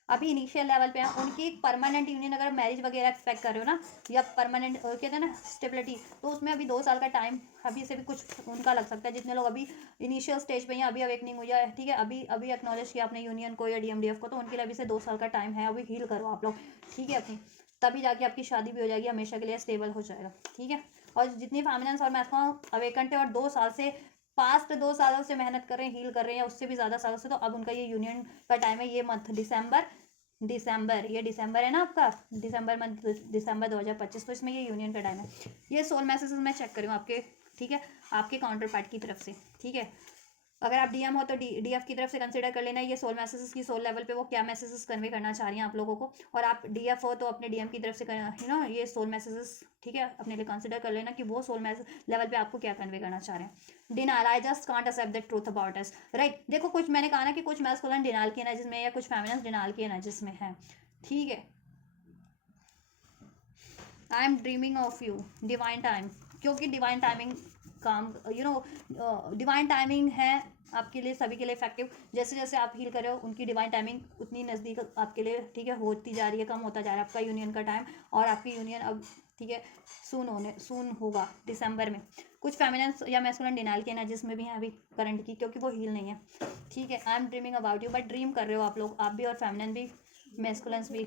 अभी इनिशियल लेवल पे हैं, उनकी परमानेंट यूनियन, अगर मैरिज वगैरह एक्सपेक्ट कर रहे हो ना, या परमानेंट कहते हैं ना स्टेबिलिटी, तो उसमें अभी 2 साल का टाइम अभी से भी कुछ उनका लग सकता है, जितने लोग अभी इनिशियल स्टेज पे हैं, अभी अवेकनिंग हुई है, ठीक है, अभी एक्नॉलेज किया अपने यूनियन को या DMDF को, तो उनके लिए अभी से 2 साल का टाइम है, अभी हील करो आप लोग, ठीक है, अपनी, तभी जाके आपकी शादी भी हो जाएगी, हमेशा के लिए स्टेबल हो जाएगा, ठीक है। और जितनी फेमिनिन्स और मैस्कुलिन अवेकन थे और 2 साल से, पास्ट 2 सालों से मेहनत कर रहे हैं, हील कर रहे हैं, या उससे भी ज़्यादा सालों से, तो अब उनका ये यूनियन का टाइम है, ये मंथ दिसंबर, ये दिसंबर है ना आपका, दिसंबर मंथ, दिसंबर 2025, तो इसमें ये यूनियन का टाइम है। ये सोल मैसेजेस मैं चेक करूँ आपके, ठीक है, आपके काउंटर पार्ट की तरफ से, ठीक है। अगर आप DM हो तो DF की तरफ से कंसिडर कर लेना ये सोल मैसेजेस की, सोल लेवल पे वो क्या मैसेजेस कन्वे करना चाह रही हैं आप लोगों को, और आप DF हो तो अपने DM की तरफ से ये सोल मैसेजेस, ठीक है, अपने लिए कंसिडर कर लेना कि वो सोल मैसेज लेवल पे आपको क्या कन्वे करना चाह रहे हैं। Denial, I just can't accept the truth about us, right. देखो, कुछ मैंने कहा ना कि कुछ मैस्कुलिन डिनाइल की एनर्जीज में, या कुछ फेमिनिन डिनाइल की एनर्जीज में है, ठीक है। I am dreaming of you, divine time, क्योंकि डिवाइन टाइमिंग काम, डिवाइन टाइमिंग है आपके लिए, सभी के लिए इफेक्टिव, जैसे जैसे आप हील कर रहे हो, उनकी डिवाइन टाइमिंग उतनी नज़दीक आपके लिए, ठीक है, होती जा रही है, कम होता जा रहा है आपका यूनियन का टाइम, और आपकी यूनियन अब, ठीक है, सून होगा दिसंबर में। कुछ फेमिनिन्स या मैस्कुलिन डिनाइल के एनर्जीज में भी हैं अभी करंट की, क्योंकि वो हील नहीं है, ठीक है। I am dreaming about you, but dream कर रहे हो आप लोग, आप भी, और फेमिनिन भी, मैस्कुलिन्स भी,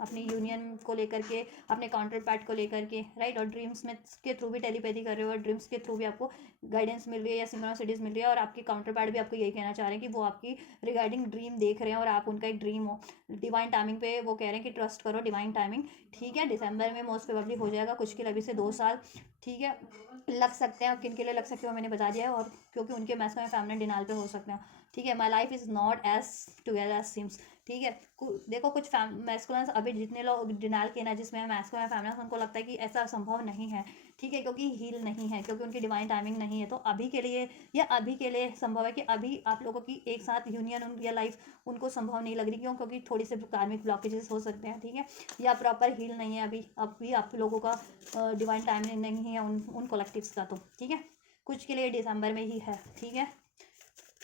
अपनी यूनियन को लेकर के, अपने काउंटर पार्ट को लेकर के, राइट। और ड्रीम्स में के थ्रू भी टेलीपैथी कर रहे हो, और ड्रीम्स के थ्रू भी आपको गाइडेंस मिल रही है, या सिंक्रोनिसिटीज मिल रही है, और आपके काउंटर पार्ट भी आपको यही कहना चाह रहे हैं कि वो आपकी रिगार्डिंग ड्रीम देख रहे हैं, और आप उनका एक ड्रीम हो। डिवाइन टाइमिंग पे वो कह रहे हैं कि ट्रस्ट करो डिवाइन टाइमिंग, ठीक है। दिसंबर में मोस्ट प्रोबेबली हो जाएगा, कुछ के लिए अभी से 2 साल, ठीक है, लग सकते हैं, किन के लिए लग सकते हो मैंने बता दिया है, और क्योंकि उनके मैस्कुलिन फेमिनिन डिनाइल पे हो सकते हैं, ठीक है। My life is not as together as seems, ठीक है। देखो, कुछ मैस्कुलिन्स अभी जितने लोग डिनाइल के एनर्जीज में है, मैस्कुलिन फेमिनिन, उनको लगता है कि ऐसा संभव नहीं है, ठीक है, क्योंकि हील नहीं है, क्योंकि उनकी डिवाइन टाइमिंग नहीं है। तो अभी के लिए, या अभी के लिए संभव है कि अभी आप लोगों की एक साथ यूनियन या लाइफ उनको संभव नहीं लग रही, क्योंकि थोड़ी से कार्मिक ब्लॉकेजेस हो सकते हैं, ठीक है, या प्रॉपर हील नहीं है अभी आप लोगों का, डिवाइन टाइमिंग नहीं है उन कलेक्टिव्स का, तो ठीक है। कुछ के लिए दिसंबर में ही है, ठीक है,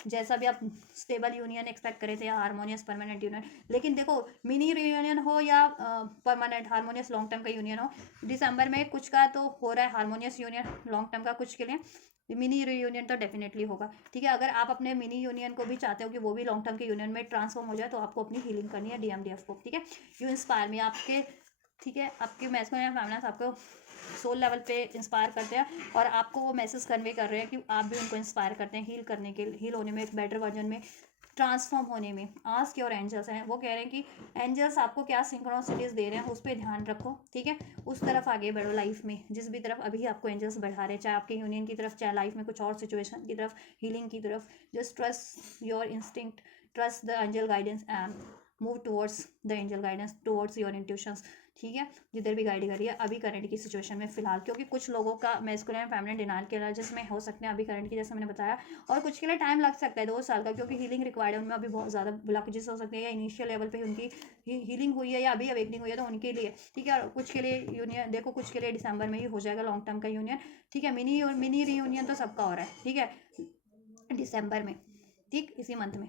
जैसा भी आप स्टेबल यूनियन एक्सपेक्ट करे थे या हारमोनियस परमानेंट यूनियन। लेकिन देखो मिनी रीयूनियन हो या परमानेंट हारमोनियस लॉन्ग टर्म का यूनियन हो, दिसंबर में कुछ का तो हो रहा है हारमोनियस यूनियन लॉन्ग टर्म का, कुछ के लिए मिनी रीयूनियन तो डेफिनेटली होगा, ठीक है। अगर आप अपने मिनी यूनियन को भी चाहते हो कि वो भी लॉन्ग टर्म के यूनियन में ट्रांसफॉर्म हो जाए, तो आपको अपनी हीलिंग करनी है DMDF को, ठीक है। यू इंस्पायर मी, आपके, ठीक है, आपके मैस्कुलिन फेमिनिन आपको सोल लेवल पे इंस्पायर करते हैं और आपको वो मैसेज कन्वे कर रहे हैं कि आप भी उनको इंस्पायर करते हैं हील करने के, हील होने में, एक बेटर वर्जन में ट्रांसफॉर्म होने में। आस्क योर एंजल्स हैं, वो कह रहे हैं कि एंजल्स आपको क्या सिंक्रोनिसिटीज दे रहे हैं, उस पर ध्यान रखो, ठीक है, उस तरफ आगे बढ़ो लाइफ में, जिस भी तरफ अभी आपको एंजल्स बढ़ा रहे हैं, चाहे आपके यूनियन की तरफ, चाहे लाइफ में कुछ और सिचुएशन की तरफ, हीलिंग की तरफ। Just trust your instinct, trust the angel guidance and move towards the angel guidance, towards your intuitions, ठीक है, जिधर भी गाइड करिए अभी करंट की सिचुएशन में फिलहाल, क्योंकि कुछ लोगों का मैस्कुलिन फेमिनिन डिनाइल के एनर्जीज में हो सकते हैं अभी करंट की, जैसे मैंने बताया, और कुछ के लिए टाइम लग सकता है 2 साल का, क्योंकि हीलिंग रिक्वायर्ड है, उनमें अभी बहुत ज़्यादा ब्लॉकेजेस हो सकते हैं, या इनिशियल लेवल पे उनकी हीलिंग हुई है या अभी अवेकनिंग हुई है, तो उनके लिए, ठीक है। और कुछ के लिए यूनियन देखो, कुछ के लिए दिसंबर में ही हो जाएगा लॉन्ग टर्म का यूनियन, ठीक है। मिनी रीयूनियन तो सबका हो रहा है, ठीक है, दिसंबर में, ठीक, इसी मंथ में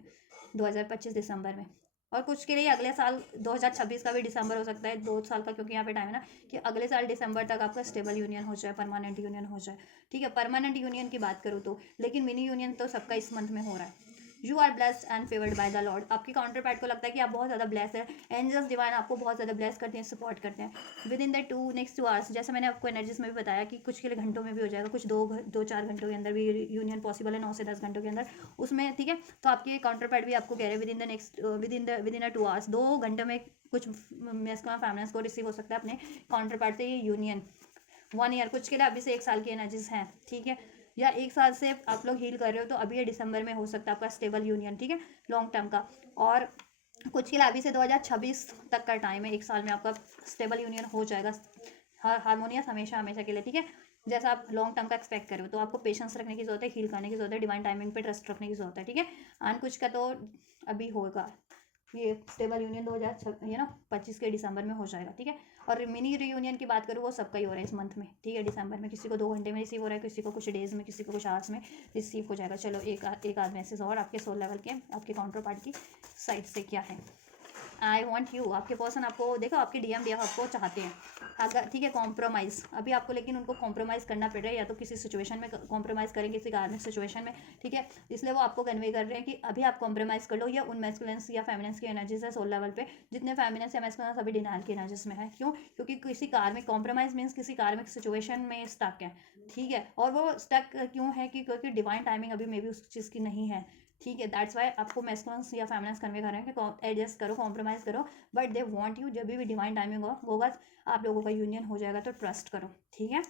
2025 दिसंबर में। और कुछ के लिए अगले साल 2026 का भी दिसंबर हो सकता है, 2 साल का, क्योंकि यहाँ पे टाइम है ना, कि अगले साल दिसंबर तक आपका स्टेबल यूनियन हो जाए, परमानेंट यूनियन हो जाए, ठीक है। परमानेंट यूनियन की बात करूँ तो, लेकिन मिनी यूनियन तो सबका इस मंथ में हो रहा है। You are blessed and favoured by the Lord, आपकी काउंटर पार्ट को लगता है कि आप बहुत ज़्यादा ब्लेस है, एंजल्स डिवाइन आपको बहुत ज़्यादा ब्लेस करते हैं, सपोर्ट करते हैं। With in the next 2 hours, जैसे मैंने आपको एनर्जीज में भी बताया कि कुछ के लिए घंटों में भी हो जाएगा, कुछ 2-4 घंटों के अंदर भी यूनियन पॉसिबल है, 9 से 10 घंटों के अंदर उसमें, ठीक है। तो आपके काउंटर पार्ट भी आपको कह रहे हैं विद इन 2 आवर्स, 2 घंटे में कुछ मैस्कुलिन फेमिनिन को रिसीव हो सकता है अपने काउंटर पार्ट से ये यूनियन। 1 ईयर, कुछ के लिए अभी से 1 साल की एनर्जीज हैं, ठीक है, या 1 साल से आप लोग हील कर रहे हो, तो अभी ये दिसंबर में हो सकता है आपका स्टेबल यूनियन, ठीक है, लॉन्ग टर्म का। और कुछ के लिए अभी से 2026 तक का टाइम है, 1 साल में आपका स्टेबल यूनियन हो जाएगा, हारमोनियस हमेशा हमेशा के लिए, ठीक है। जैसा आप लॉन्ग टर्म का एक्सपेक्ट करो, तो आपको पेशेंस रखने की जरूरत है, हील करने की जरूरत है, डिवाइन टाइमिंग पे ट्रस्ट रखने की जरूरत है, ठीक है। एंड कुछ का तो अभी होगा ये स्टेबल यूनियन 2025 के दिसंबर में हो जाएगा, ठीक है। और मिनी रीयूनियन की बात करूँ, वो सबका ही हो रहा है इस मंथ में, ठीक है, दिसंबर में। किसी को 2 घंटे में रिसीव हो रहा है, किसी को कुछ डेज में, किसी को कुछ आवर्स में रिसीव हो जाएगा। चलो एक आध मैसेज और आपके सोल लेवल के, आपके काउंटर पार्ट की साइड से क्या है। आई वॉन्ट यू, आपके पर्सन आपको, देखो आपके DMDF आपको चाहते हैं, अगर, ठीक है, कॉम्प्रोमाइज़ अभी आपको, लेकिन उनको कॉम्प्रोमाइज़ करना पड़ रहा है, या तो किसी सिचुएशन में कॉम्प्रोमाइज़ करेंगे, किसी कार्मिक सिचुएशन में, ठीक है। इसलिए वो आपको कन्वे कर रहे हैं कि अभी आप कॉम्प्रोमाइज़ कर लो, या उन मैस्कुलिन्स या फेमिनिन्स की एनर्जीज है सोल लेवल पे, जितने फेमिनिन्स या मैस्कुलिन्स अभी डिनाइल की एनर्जीज में है। क्यों? क्योंकि किसी कार्मिक, कॉम्प्रोमाइज़ मीन्स किसी कार्मिक सिचुएशन में स्टक है, ठीक है। और वो स्टक क्यों है कि क्योंकि डिवाइन टाइमिंग अभी मे बी उस चीज़ की नहीं है, ठीक है। दैट्स वाई आपको मैस्कुलिन्स या फेमिनिन्स कन्वे कर रहे हैं कि एडजस्ट करो, कॉम्प्रोमाइज़ करो, बट दे वांट यू, जब भी डिवाइन टाइमिंग होगा आप लोगों का यूनियन हो जाएगा, तो ट्रस्ट करो, ठीक है।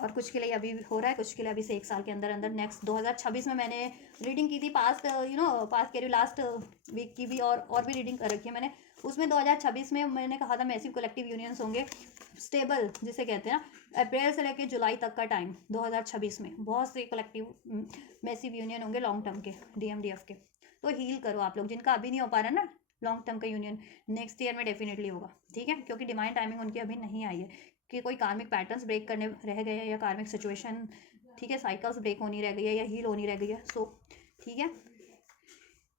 और कुछ के लिए अभी हो रहा है, कुछ के लिए अभी से 1 साल के अंदर अंदर, नेक्स्ट 2026 में मैंने रीडिंग की थी, पास्ट पास्ट कह रही लास्ट वीक की भी, और भी रीडिंग कर रखी है मैंने। उसमें 2026 में मैंने कहा था मैसिव कलेक्टिव यूनियंस होंगे, स्टेबल जिसे कहते हैं ना, अप्रैल से लेकर जुलाई तक का टाइम 2026 में बहुत से कलेक्टिव मैसिव यूनियन होंगे लॉन्ग टर्म के, DMDF के। तो हील करो आप लोग, जिनका अभी नहीं हो पा रहा ना लॉन्ग टर्म का यूनियन, नेक्स्ट ईयर में डेफिनेटली होगा, ठीक है, क्योंकि डिवाइन टाइमिंग उनकी अभी नहीं आई है, कि कोई कार्मिक पैटर्न्स ब्रेक करने रह गए हैं, या कार्मिक सिचुएशन, ठीक है, साइकिल्स ब्रेक होनी रह गई है, या हील होनी रह गई है। सो ठीक है,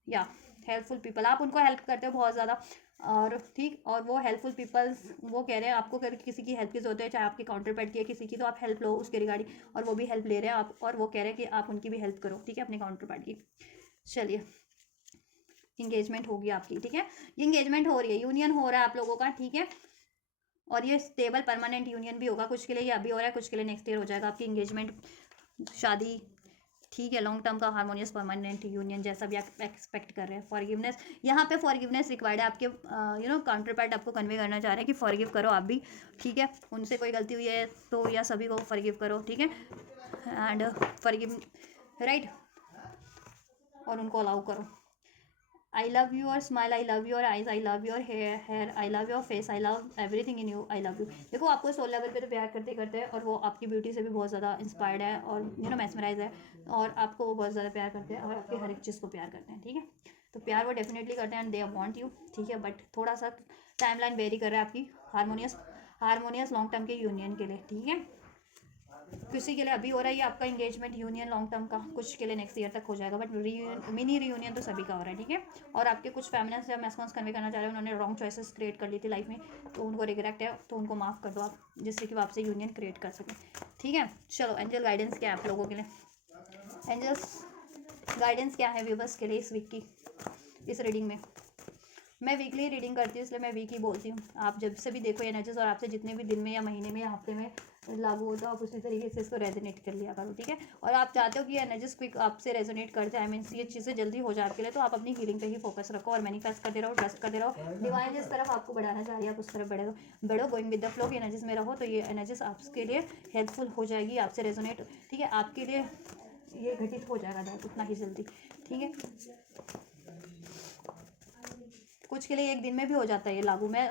या हेल्पफुल पीपल, आप उनको हेल्प करते हो बहुत ज़्यादा, और ठीक, और वो हेल्पफुल पीपल्स वो कह रहे हैं आपको, अगर किसी की हेल्प की जरूरत है, चाहे आपके काउंटर पार्ट की है किसी की, तो आप हेल्प लो उसके रिगार्डिंग, और वो भी हेल्प ले रहे हैं आप, और वो कह रहे हैं कि आप उनकी भी हेल्प करो, ठीक है, अपने काउंटर पार्ट की। चलिए, इंगेजमेंट होगी आपकी, ठीक है, ये इंगेजमेंट हो रही है, यूनियन हो रहा है आप लोगों का, ठीक है। और ये स्टेबल परमानेंट यूनियन भी होगा, कुछ के लिए ये अभी हो रहा है, कुछ के लिए नेक्स्ट ईयर हो जाएगा आपकी इंगेजमेंट, शादी, ठीक है, लॉन्ग टर्म का हार्मोनियस परमानेंट यूनियन, जैसा भी आप एक्सपेक्ट कर रहे हैं। फॉरगिवनेस, यहाँ पे फॉरगिवनेस रिक्वायर्ड है, आपके काउंटर पार्ट आपको कन्वे करना चाह रहे हैं कि फॉरगिव करो आप भी, ठीक है, उनसे कोई गलती हुई है तो, या सभी को फॉरगिव करो, ठीक है, एंड फॉरगिव, राइट, और उनको अलाउ करो। I love your smile, I love your eyes, I love your hair, I love your face, I love everything in you, I love you। देखो आपको सोल लेवल पे तो प्यार करते करते हैं, और वो आपकी ब्यूटी से भी बहुत ज़्यादा इंस्पायर्ड है, और मैस्मराइज है, और आपको वो बहुत ज़्यादा प्यार करते हैं, और आपके हर एक चीज़ को प्यार करते हैं, ठीक है। तो प्यार वो डेफिनेटली करते हैं, एंड दे वांट यू, ठीक है, बट थोड़ा सा टाइमलाइन वेरी कर रहा है आपकी हारमोनियस लॉन्ग टर्म के यूनियन के लिए, ठीक है। किसी के लिए अभी हो रहा है ये आपका इंगेजमेंट यूनियन लॉन्ग टर्म का, कुछ के लिए नेक्स्ट ईयर तक हो जाएगा, बट मिनी रीयूनियन तो सभी का हो रहा है, ठीक है। और आपके कुछ फेमिनिस्ट या मैस्कुलिन्स कन्वे करना चाह रहे हैं, उन्होंने रॉन्ग चॉइसेस क्रिएट कर ली थी लाइफ में, तो उनको रिग्रेट है, तो उनको माफ़ कर दो आप, जिससे कि वो आपसे यूनियन क्रिएट कर सकें, ठीक है। चलो एंजल गाइडेंस क्या है आप लोगों के लिए, एंजल्स गाइडेंस क्या है व्यूवर्स के लिए इस वीक की, इस रीडिंग में। मैं वीकली रीडिंग करती हूँ इसलिए मैं वीक ही बोलती हूँ, आप जब से भी देखो एनर्जीज और आपसे जितने भी दिन में या महीने में या हफ्ते में लागू हो तो आप उसी तरीके से इसको रेजोनेट कर लिया करो, ठीक है। और आप चाहते हो कि एनर्जीज क्विक आपसे रेजोनेट कर जाए, मीन्स ये चीज़ें जल्दी हो जाए आपके लिए, तो आप अपनी हीलिंग पे ही फोकस रखो और मैनिफेस्ट करते रहो, ट्रस्ट करते रहो, डिवाइन जिस तरफ आपको बढ़ाना चाह रही है आप उस तरफ बढ़ो गोइंग विद द फ्लो की एनर्जीज में रहो, तो ये एनर्जीज आपके लिए हेल्पफुल हो जाएगी, आपसे रेजोनेट, ठीक है, आपके लिए ये घटित हो जाएगा उतना ही जल्दी, ठीक है। कुछ के लिए एक दिन में भी हो जाता है ये लागू। मैं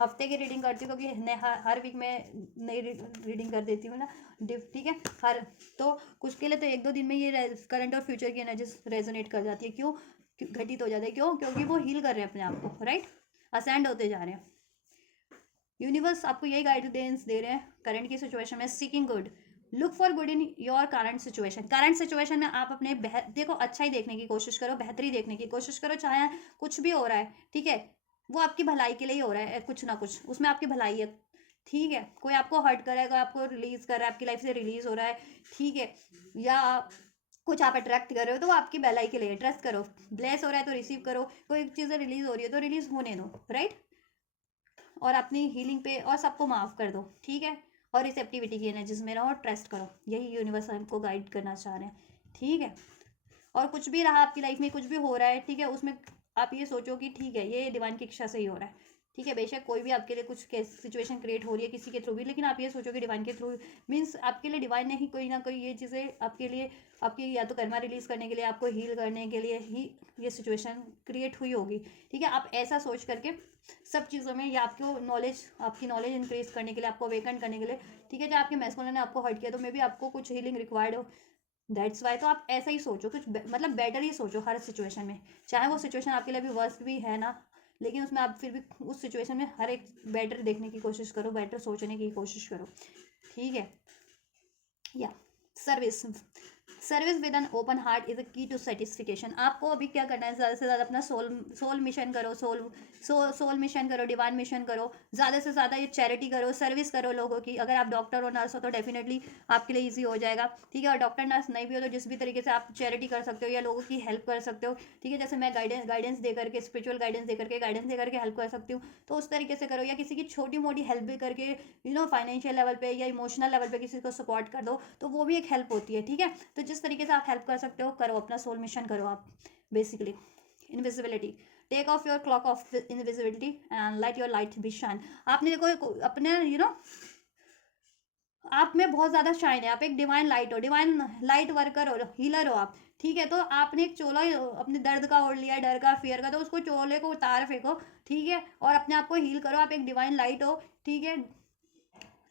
हफ्ते की रीडिंग करती हूँ क्योंकि हर वीक में नई रीडिंग कर देती हूँ ना, ठीक है, हर, तो कुछ के लिए तो एक दो दिन में ये करंट और फ्यूचर की एनर्जी रेजोनेट कर जाती है, क्यों घटित हो जाता है, क्यों, क्योंकि वो हील कर रहे हैं अपने आप को, राइट, असेंड होते जा रहे हैं। यूनिवर्स आपको यही गाइडेंस दे रहे हैं करंट की सिचुएशन में, seeking good, look for good in your current situation में आप अपने देखो अच्छा ही देखने की कोशिश करो, बेहतरी देखने की कोशिश करो, चाहे कुछ भी हो रहा है, ठीक है, वो आपकी भलाई के लिए ही हो रहा है, कुछ ना कुछ उसमें आपकी भलाई है, ठीक है। कोई आपको हर्ट कर रहा है, कोई आपको रिलीज कर रहा है, आपकी लाइफ से रिलीज हो रहा है, ठीक है, या कुछ आप अट्रैक्ट कर रहे हो तो वो आपकी भलाई के लिए, ट्रस्ट करो, ब्लेस हो रहा है तो रिसीव करो, कोई चीज़ें रिलीज हो रही है तो रिलीज होने दो, राइट, और अपनी हीलिंग पे और सबको माफ़ कर दो, ठीक है, और रिसेप्टिविटी की एनर्जीज में रहो, ट्रस्ट करो, यही यूनिवर्स हमको गाइड करना चाह रहे हैं, ठीक है। और कुछ भी रहा आपकी लाइफ में, कुछ भी हो रहा है, ठीक है, उसमें आप ये सोचो कि ठीक है ये डिवाइन की इच्छा से ही हो रहा है, ठीक है। बेशक कोई भी आपके लिए कुछ सिचुएशन क्रिएट हो रही है किसी के थ्रू भी, लेकिन आप ये सोचो कि डिवाइन के थ्रू, मीन्स आपके लिए डिवाइन ने ही कोई ना कोई ये चीज़ें आपके लिए, आपकी या तो कर्मा रिलीज करने के लिए, आपको हील करने के लिए ही ये सिचुएशन क्रिएट हुई होगी, ठीक है। आप ऐसा सोच करके सब चीज़ों में, या आपको नॉलेज, आपकी नॉलेज इंक्रीज करने के लिए, आपको अवेकन करने के लिए, ठीक है, जब आपके मैस्कुलिन ने आपको हर्ट किया तो मे भी आपको कुछ हीलिंग रिक्वायर्ड हो, दैट्स वाई, तो आप ऐसा ही सोचो, कुछ मतलब बेटर ही सोचो हर सिचुएशन में, चाहे वो सिचुएशन आपके लिए भी वर्स्ट भी है ना, लेकिन उसमें आप फिर भी उस सिचुएशन में हर एक बेटर देखने की कोशिश करो, बेटर सोचने की कोशिश करो, ठीक है। या service, service with an open heart is a की टू सेटिस्फिकेशन। आपको अभी क्या करना है, ज़्यादा से ज़्यादा अपना सोल मिशन करो, सोल मिशन करो, डिवाइन मिशन करो, ज़्यादा से ज़्यादा ये चैरिटी करो, सर्विस करो लोगों की। अगर आप डॉक्टर और नर्स हो तो डेफिनेटली आपके लिए ईजी हो जाएगा, ठीक है। और डॉक्टर नर्स नहीं भी हो तो जिस भी तरीके से आप चैरिटी कर सकते हो या लोगों की हेल्प कर सकते हो, ठीक है, जैसे मैं गाइडेंस दे करके, स्पिरिचुअल गाइडेंस दे करके हेल्प कर सकती हूँ, तो उस तरीके से करो, या किसी की छोटी मोटी हेल्प भी करके, फाइनेंशियल लेवल पे या इमोशनल लेवल पे किसी को सपोर्ट कर दो, तो वो भी एक हेल्प होती है, ठीक है। तो जिस तरीके से आप हेल्प कर सकते हो करो, अपना सोल मिशन करो आप, basically. Invisibility, take off your cloak of invisibility and let your light be shine. आपने देखो अपने आप में बहुत ज़्यादा शाइन है, आप एक डिवाइन लाइट हो, डिवाइन लाइट वर्कर हो, हीलर हो आप, ठीक है। तो आपने एक चोला अपने दर्द का ओढ़ लिया, डर का, फियर का, तो उसको चोले को उतार फेंको, ठीक है, और अपने आप को हील करो, आप एक डिवाइन लाइट हो, ठीक है,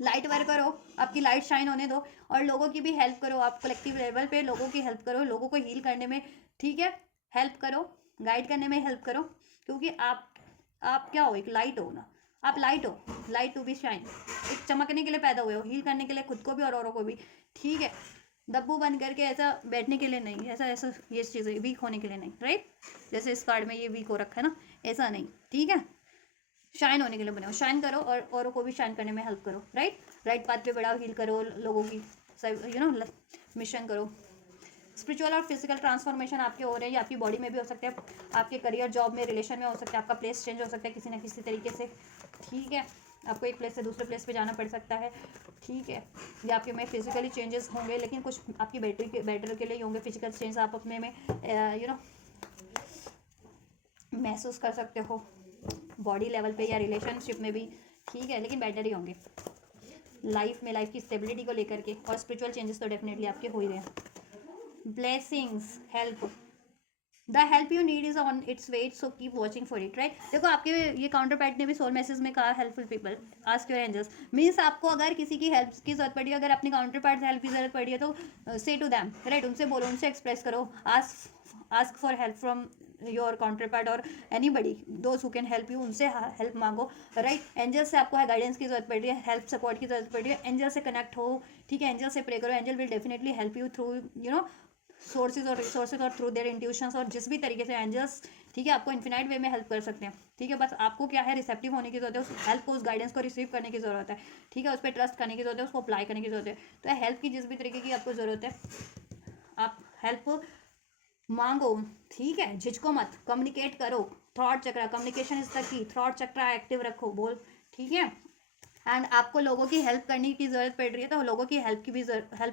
लाइट वर्कर हो, आपकी लाइट शाइन होने दो, और लोगों की भी हेल्प करो, आप कलेक्टिव लेवल पे लोगों की हेल्प करो, लोगों को हील करने में, ठीक है, हेल्प करो, गाइड करने में हेल्प करो, क्योंकि आप क्या हो, एक लाइट हो ना, आप लाइट हो, लाइट टू बी शाइन, एक चमकने के लिए पैदा हुए हो, हील करने के लिए खुद को भी और औरों को भी, ठीक है। दब्बू बन करके ऐसा बैठने के लिए नहीं, ऐसा ऐसा ये चीज़ें वीक होने के लिए नहीं, राइट, जैसे इस कार्ड में ये वीक हो रखा है ना, ऐसा नहीं, ठीक है। शाइन होने के लिए बने हो, शाइन करो और औरों को भी शाइन करने में हेल्प करो, राइट पाथ पे बढ़ाओ, हील करो लोगों की, मिशन करो। स्पिरिचुअल और फिजिकल ट्रांसफॉर्मेशन आपके हो रहे हैं, या आपकी बॉडी में भी हो सकते हैं, आपके करियर, जॉब में, रिलेशन में हो सकता है, आपका प्लेस चेंज हो सकता है किसी ना किसी तरीके से, ठीक है, आपको एक प्लेस से दूसरे प्लेस पे जाना पड़ सकता है, ठीक है, या आपके में फिजिकली चेंजेस होंगे, लेकिन कुछ आपकी बेटर के लिए होंगे फिजिकल चेंज, आप अपने में महसूस कर सकते हो बॉडी लेवल पे या रिलेशनशिप में भी, ठीक है, लेकिन बेटर ही होंगे लाइफ में, लाइफ की स्टेबिलिटी को लेकर के, और स्पिरिचुअल चेंजेस तो डेफिनेटली आपके हो ही रहे हैं। Blessings, help, the help you need is on its weight, so keep watching for it, right. देखो आपके ये काउंटर पार्ट ने भी सोल मैसेज में कहा, helpful people, ask your angels, means आपको अगर किसी की हेल्प की जरूरत पड़ी है, अगर अपनी काउंटर पार्ट से हेल्प की जरूरत पड़ी है तो से टू दैम, राइट, उनसे बोलो, उनसे एक्सप्रेस करो, ask for help from your counterpart और anybody those who can help you, उनसे हेल्प मांगो, राइट। एंजल से आपको गाइडेंस की जरूरत पड़ रही है, हेल्प सपोर्ट की जरूरत पड़ रही है, एंजल से कनेक्ट हो, ठीक है। एंजल से प्रे करो, angel will definitely help you through sources और रिसोर्सेज और थ्रू देयर इंट्यूशंस, और जिस भी तरीके से एंजल्स, ठीक है, आपको इन्फिनाइट वे में हेल्प कर सकते हैं, ठीक है। बस आपको क्या है, रिसेप्टिव होने की जरूरत है, उस हेल्प को, उस गाइडेंस को रिसीव करने की जरूरत है, ठीक है। उस पर ट्रस्ट करने की जरूरत है, उसको अप्लाई करने की जरूरत है। तो हेल्प की जिस भी तरीके की आपको जरूरत है, आप हेल्प मांगो, ठीक है। झिझको मत, कम्युनिकेट करो। Thought chakra, communication is the की, थॉट चक्रा एक्टिव रखो, बोल, ठीक है। एंड आपको लोगों की हेल्प करने की जरूरत पड़ रही है, तो लोगों की हेल्प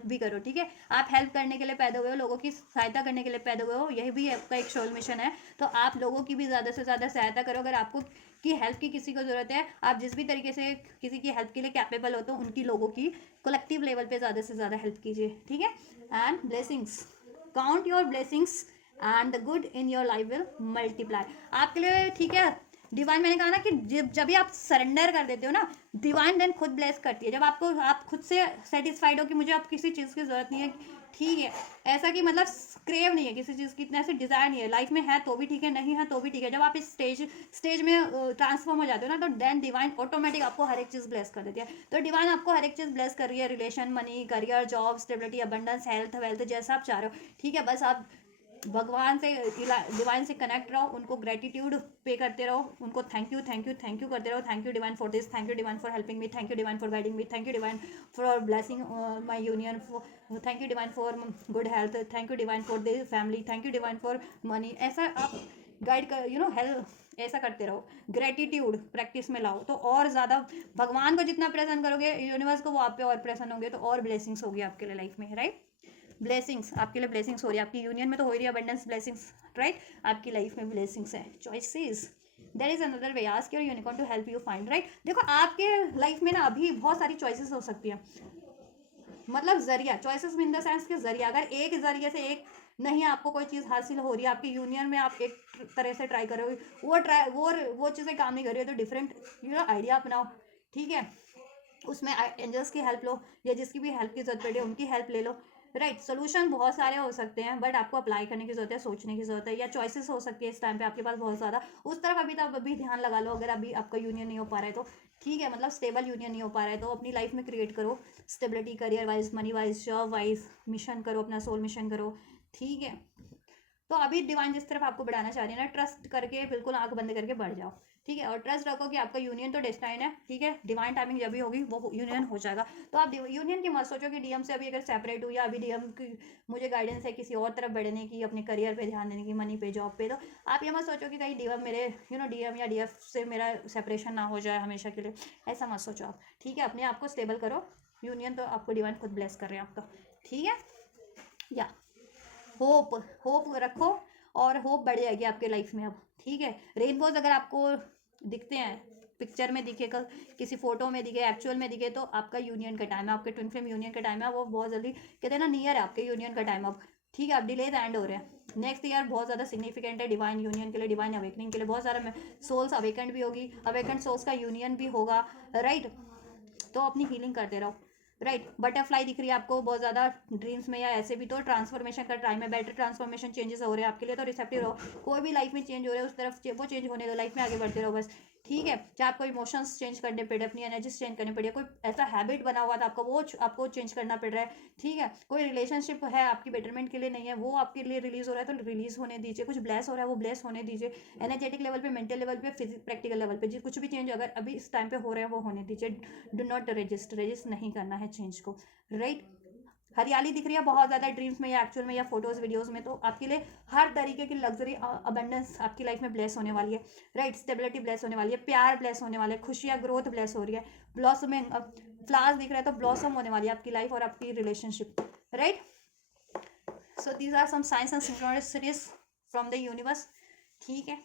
भी करो, ठीक है। आप हेल्प करने के लिए पैदा हुए हो, लोगों की सहायता करने के लिए पैदा हुए हो, यही भी आपका एक सोल मिशन है। तो आप लोगों की भी ज़्यादा से ज़्यादा सहायता करो। अगर आपको की हेल्प की किसी को ज़रूरत है, आप जिस भी तरीके से किसी की हेल्प के लिए कैपेबल हो, तो उनकी लोगों की कलेक्टिव लेवल पे ज़्यादा से ज़्यादा हेल्प कीजिए, ठीक है। And blessings, count your blessings and the good in your life will multiply आपके लिए, ठीक है। डिवाइन, मैंने कहा ना कि जब भी आप सरेंडर कर देते हो ना, डिवाइन देन खुद ब्लेस करती है। जब आपको, आप खुद से सेटिस्फाइड हो कि मुझे अब किसी चीज़ की ज़रूरत नहीं है, ठीक है, ऐसा कि मतलब क्रेव नहीं है किसी चीज़ की, इतना ऐसे डिज़ायर नहीं है लाइफ में, है तो भी ठीक है, नहीं है तो भी ठीक है। जब आप इस स्टेज में ट्रांसफॉर्म हो जाते हो ना, तो देन डिवाइन ऑटोमेटिक आपको हर एक चीज़ ब्लेस कर देती है। तो डिवाइन आपको हर एक चीज़ ब्लेस कर रही है, relation, money, career, job, stability, abundance, health, wealth, जैसा आप चाह रहे हो, ठीक है। बस आप भगवान से, डिवाइन से कनेक्ट रहो, उनको ग्रेटिट्यूड पे करते रहो, उनको thank you thank you thank you करते रहो। Thank you divine for this, thank you divine for helping me, thank you divine for guiding me, thank you divine for blessing my union, thank you divine for good health, thank you divine for the family, thank you divine for money. ऐसा आप guide कर, help ऐसा करते रहो, gratitude practice में लाओ, तो और ज़्यादा भगवान को जितना प्रसन्न करोगे, यूनिवर्स को, वो आप पे और प्रसन्न होंगे, तो और ब्लेसिंग्स होगी आपके लिए लाइफ में, राइट। ब्लेसिंग्स आपके लिए, ब्लेसिंग्स हो रही है आपकी यूनियन में, तो हो रही है अबंडेंस ब्लेसिंग्स, राइट। आपकी लाइफ में ब्लेसिंग्स है। Choices, there is another way, ask your unicorn to help you find, right. देखो आपके लाइफ में ना अभी बहुत सारी चॉइसेस हो सकती है, मतलब जरिया, चॉइसेस इन द सेंस के जरिया, अगर एक जरिए से एक नहीं आपको कोई चीज़ हासिल हो रही है आपकी यूनियन में, आप एक तरह से ट्राई करोगे, वो चीज़ें काम नहीं कर रही है, तो डिफरेंट आइडिया अपनाओ, ठीक है। उसमें एंजल्स की हेल्प लो, या जिसकी भी हेल्प की जरूरत पड़े उनकी हेल्प ले लो, राइट। सोल्यूशन बहुत सारे हो सकते हैं, बट आपको अप्लाई करने की जरूरत है, सोचने की जरूरत है, या चॉइसेस हो सकती है इस टाइम पे आपके पास बहुत ज़्यादा, उस तरफ अभी तक अभी ध्यान लगा लो। अगर अभी आपका यूनियन नहीं हो पा रहा है तो, ठीक है, मतलब स्टेबल यूनियन नहीं हो पा रहा है, तो अपनी लाइफ में क्रिएट करो stability, career wise, money wise, job wise, mission करो, अपना सोल मिशन करो, ठीक है। तो अभी डिवाइन जिस तरफ आपको बढ़ाना चाह रही है ना, ट्रस्ट करके बिल्कुल आंख बंद करके बढ़ जाओ, ठीक है। और ट्रस्ट रखो कि आपका यूनियन तो डेस्टाइन है, ठीक है। डिवाइन टाइमिंग जब भी होगी वो यूनियन हो जाएगा। तो आप यूनियन की मत सोचो कि डीएम से अभी अगर सेपरेट हुई, या अभी डीएम की मुझे गाइडेंस है किसी और तरफ बढ़ने की, अपने करियर पे ध्यान देने की, मनी पे, जॉब पे, तो आप ये मत सोचो कि कहीं डीएम मेरे डीएम या डीएफ से मेरा सेपरेशन ना हो जाए हमेशा के लिए, ऐसा मत सोचो आप, ठीक है। अपने आप को स्टेबल करो, यूनियन तो आपको डिवाइन खुद ब्लेस कर रहे हैं आपका, ठीक है। या होप, होप रखो, और होप बढ़ जाएगी आपके लाइफ में अब, ठीक है। रेनबोज अगर आपको दिखते हैं, पिक्चर में दिखे, किसी फोटो में दिखे, एक्चुअल में दिखे, तो आपका यूनियन का टाइम है, आपके ट्विन फ्लेम यूनियन का टाइम है, वो बहुत जल्दी, कहते हैं ना, नियर है आपके यूनियन का टाइम अब, ठीक है। अब डिलेज एंड हो रहे हैं, नेक्स्ट ईयर बहुत ज़्यादा सिग्निफिकेंट है डिवाइन यूनियन के लिए, डिवाइन अवेकनिंग के लिए, बहुत सारा सोल्स अवेकेंड भी होगी, अवेकेंड सोल्स का यूनियन भी होगा, राइट। तो अपनी हीलिंग करते रहो, राइट। बटरफ्लाई दिख रही है आपको बहुत ज़्यादा ड्रीम्स में, या ऐसे भी, तो ट्रांसफॉर्मेशन का टाइम है, बेटर ट्रांसफॉर्मेशन चेंजेस हो रहे हैं आपके लिए, तो रिसेप्टिव रहो। कोई भी लाइफ में चेंज हो रहा है उस तरफ वो चेंज होने दो, लाइफ में आगे बढ़ते रहो बस, ठीक है। चाहे आपको इमोशंस चेंज करने पड़े, अपनी एनर्जीज चेंज करनी पड़ी, कोई ऐसा हैबिट बना हुआ था आपका, वो आपको चेंज करना पड़ रहा है, ठीक है। कोई रिलेशनशिप है आपकी बेटरमेंट के लिए नहीं है, वो आपके लिए रिलीज हो रहा है, तो रिलीज होने दीजिए। कुछ ब्लेस हो रहा है, वो ब्लेस होने दीजिए, एनर्जेटिक लेवल पे, मेंटल लेवल पे, प्रैक्टिकल लेवल पे, कुछ भी चेंज अगर अभी इस टाइम पे हो रहे हैं वो होने दीजिए। डू नॉट रजिस्ट नहीं करना है चेंज को, राइट। हरियाली दिख रही है बहुत ज़्यादा ड्रीम्स में, या एक्चुअल में, या फोटोज वीडियोस में, तो आपके लिए हर तरीके की लग्जरी अबंडेंस आपकी लाइफ में ब्लेस होने वाली है, राइट। स्टेबिलिटी ब्लेस होने वाली है, प्यार ब्लेस होने वाला है, खुशियाँ, ग्रोथ ब्लेस हो रही है, ब्लॉसमिंग, फ्लावर्स दिख रहा है तो ब्लॉसम होने वाली है आपकी लाइफ और आपकी relationship, right. So these are some signs and synchronicities from the universe, ठीक है,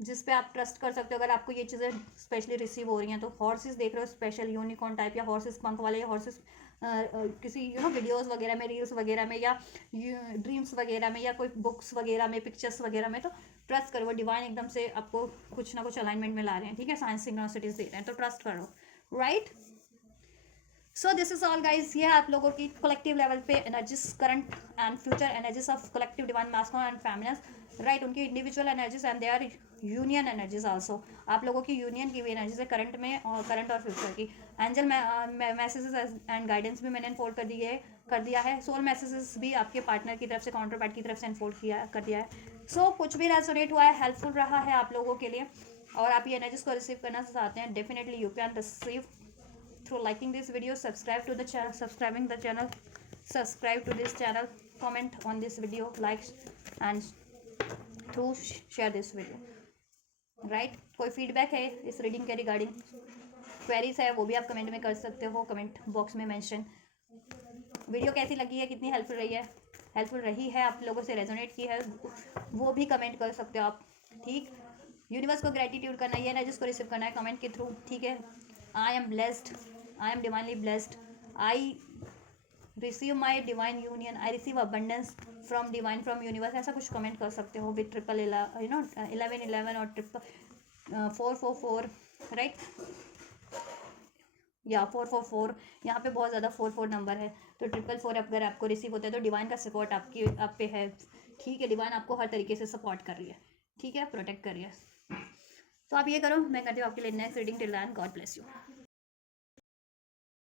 जिस पे आप ट्रस्ट कर सकते हो अगर आपको ये चीज़ें स्पेशली रिसीव हो रही हैं। तो हॉर्सेस देख रहे हो स्पेशल यूनिकॉर्न टाइप, या हॉर्सेस पंख वाले हॉर्सेस किसी वीडियोस वगैरह में, रील्स वगैरह में, या ड्रीम्स वगैरह में, या कोई बुक्स वगैरह में, पिक्चर्स वगैरह में, तो ट्रस्ट करो, डिवाइन एकदम से आपको कुछ ना कुछ अलाइनमेंट में ला रहे हैं, ठीक है। साइंस सिग्नोसिटीज दे रहे हैं, तो ट्रस्ट करो, right. So this is all guys, ये है आप लोगों की कलेक्टिव लेवल पे energies, current and future energies of collective divine masculine and feminine, right उनकी individual energies and their union energies also, आप लोगों की यूनियन की भी एनर्जीज है करंट में और करंट और फ्यूचर की। एंजल मैसेजेस एंड गाइडेंस भी मैंने अनफोल्ड कर दिया है। सोल मैसेजेस भी आपके पार्टनर की तरफ से, काउंटर पार्ट की तरफ से अनफोल्ड कर दिया है। सो कुछ भी रेजोनेट हुआ है, हेल्पफुल रहा है आप लोगों के लिए और आप ये एनर्जीज को रिसीव करना चाहते हैं, definitely you can receive through liking this video, subscribe to the channel, subscribe to this channel, comment on this video, like and through share this video, right? कोई फीडबैक है इस रीडिंग के regarding, queries है वो भी आप comment में कर सकते हो, कमेंट बॉक्स में मेंशन। वीडियो कैसी लगी है, कितनी हेल्पफुल रही है, आप लोगों से रेजोनेट की है, वो भी कमेंट कर सकते हो आप, ठीक। यूनिवर्स को ग्रेटिट्यूड करना है, ये एनर्जीज को रिसीव करना है कमेंट के थ्रू, ठीक है। I am blessed, I am divinely blessed, I receive my divine union, I receive abundance from divine from universe, ऐसा कुछ कमेंट कर सकते हो विथ 1111 और 444, राइट, या 444, यहाँ पे बहुत ज़्यादा 44 नंबर है, तो 444 अगर आपको रिसीव होता है तो डिवाइन का सपोर्ट आप पे है, ठीक है। डिवाइन आपको हर तरीके से सपोर्ट कर रही है, ठीक है, प्रोटेक्ट कर रही है। तो आप ये करो, मैं करती हूँ आपके लिए next reading. Till then God bless you.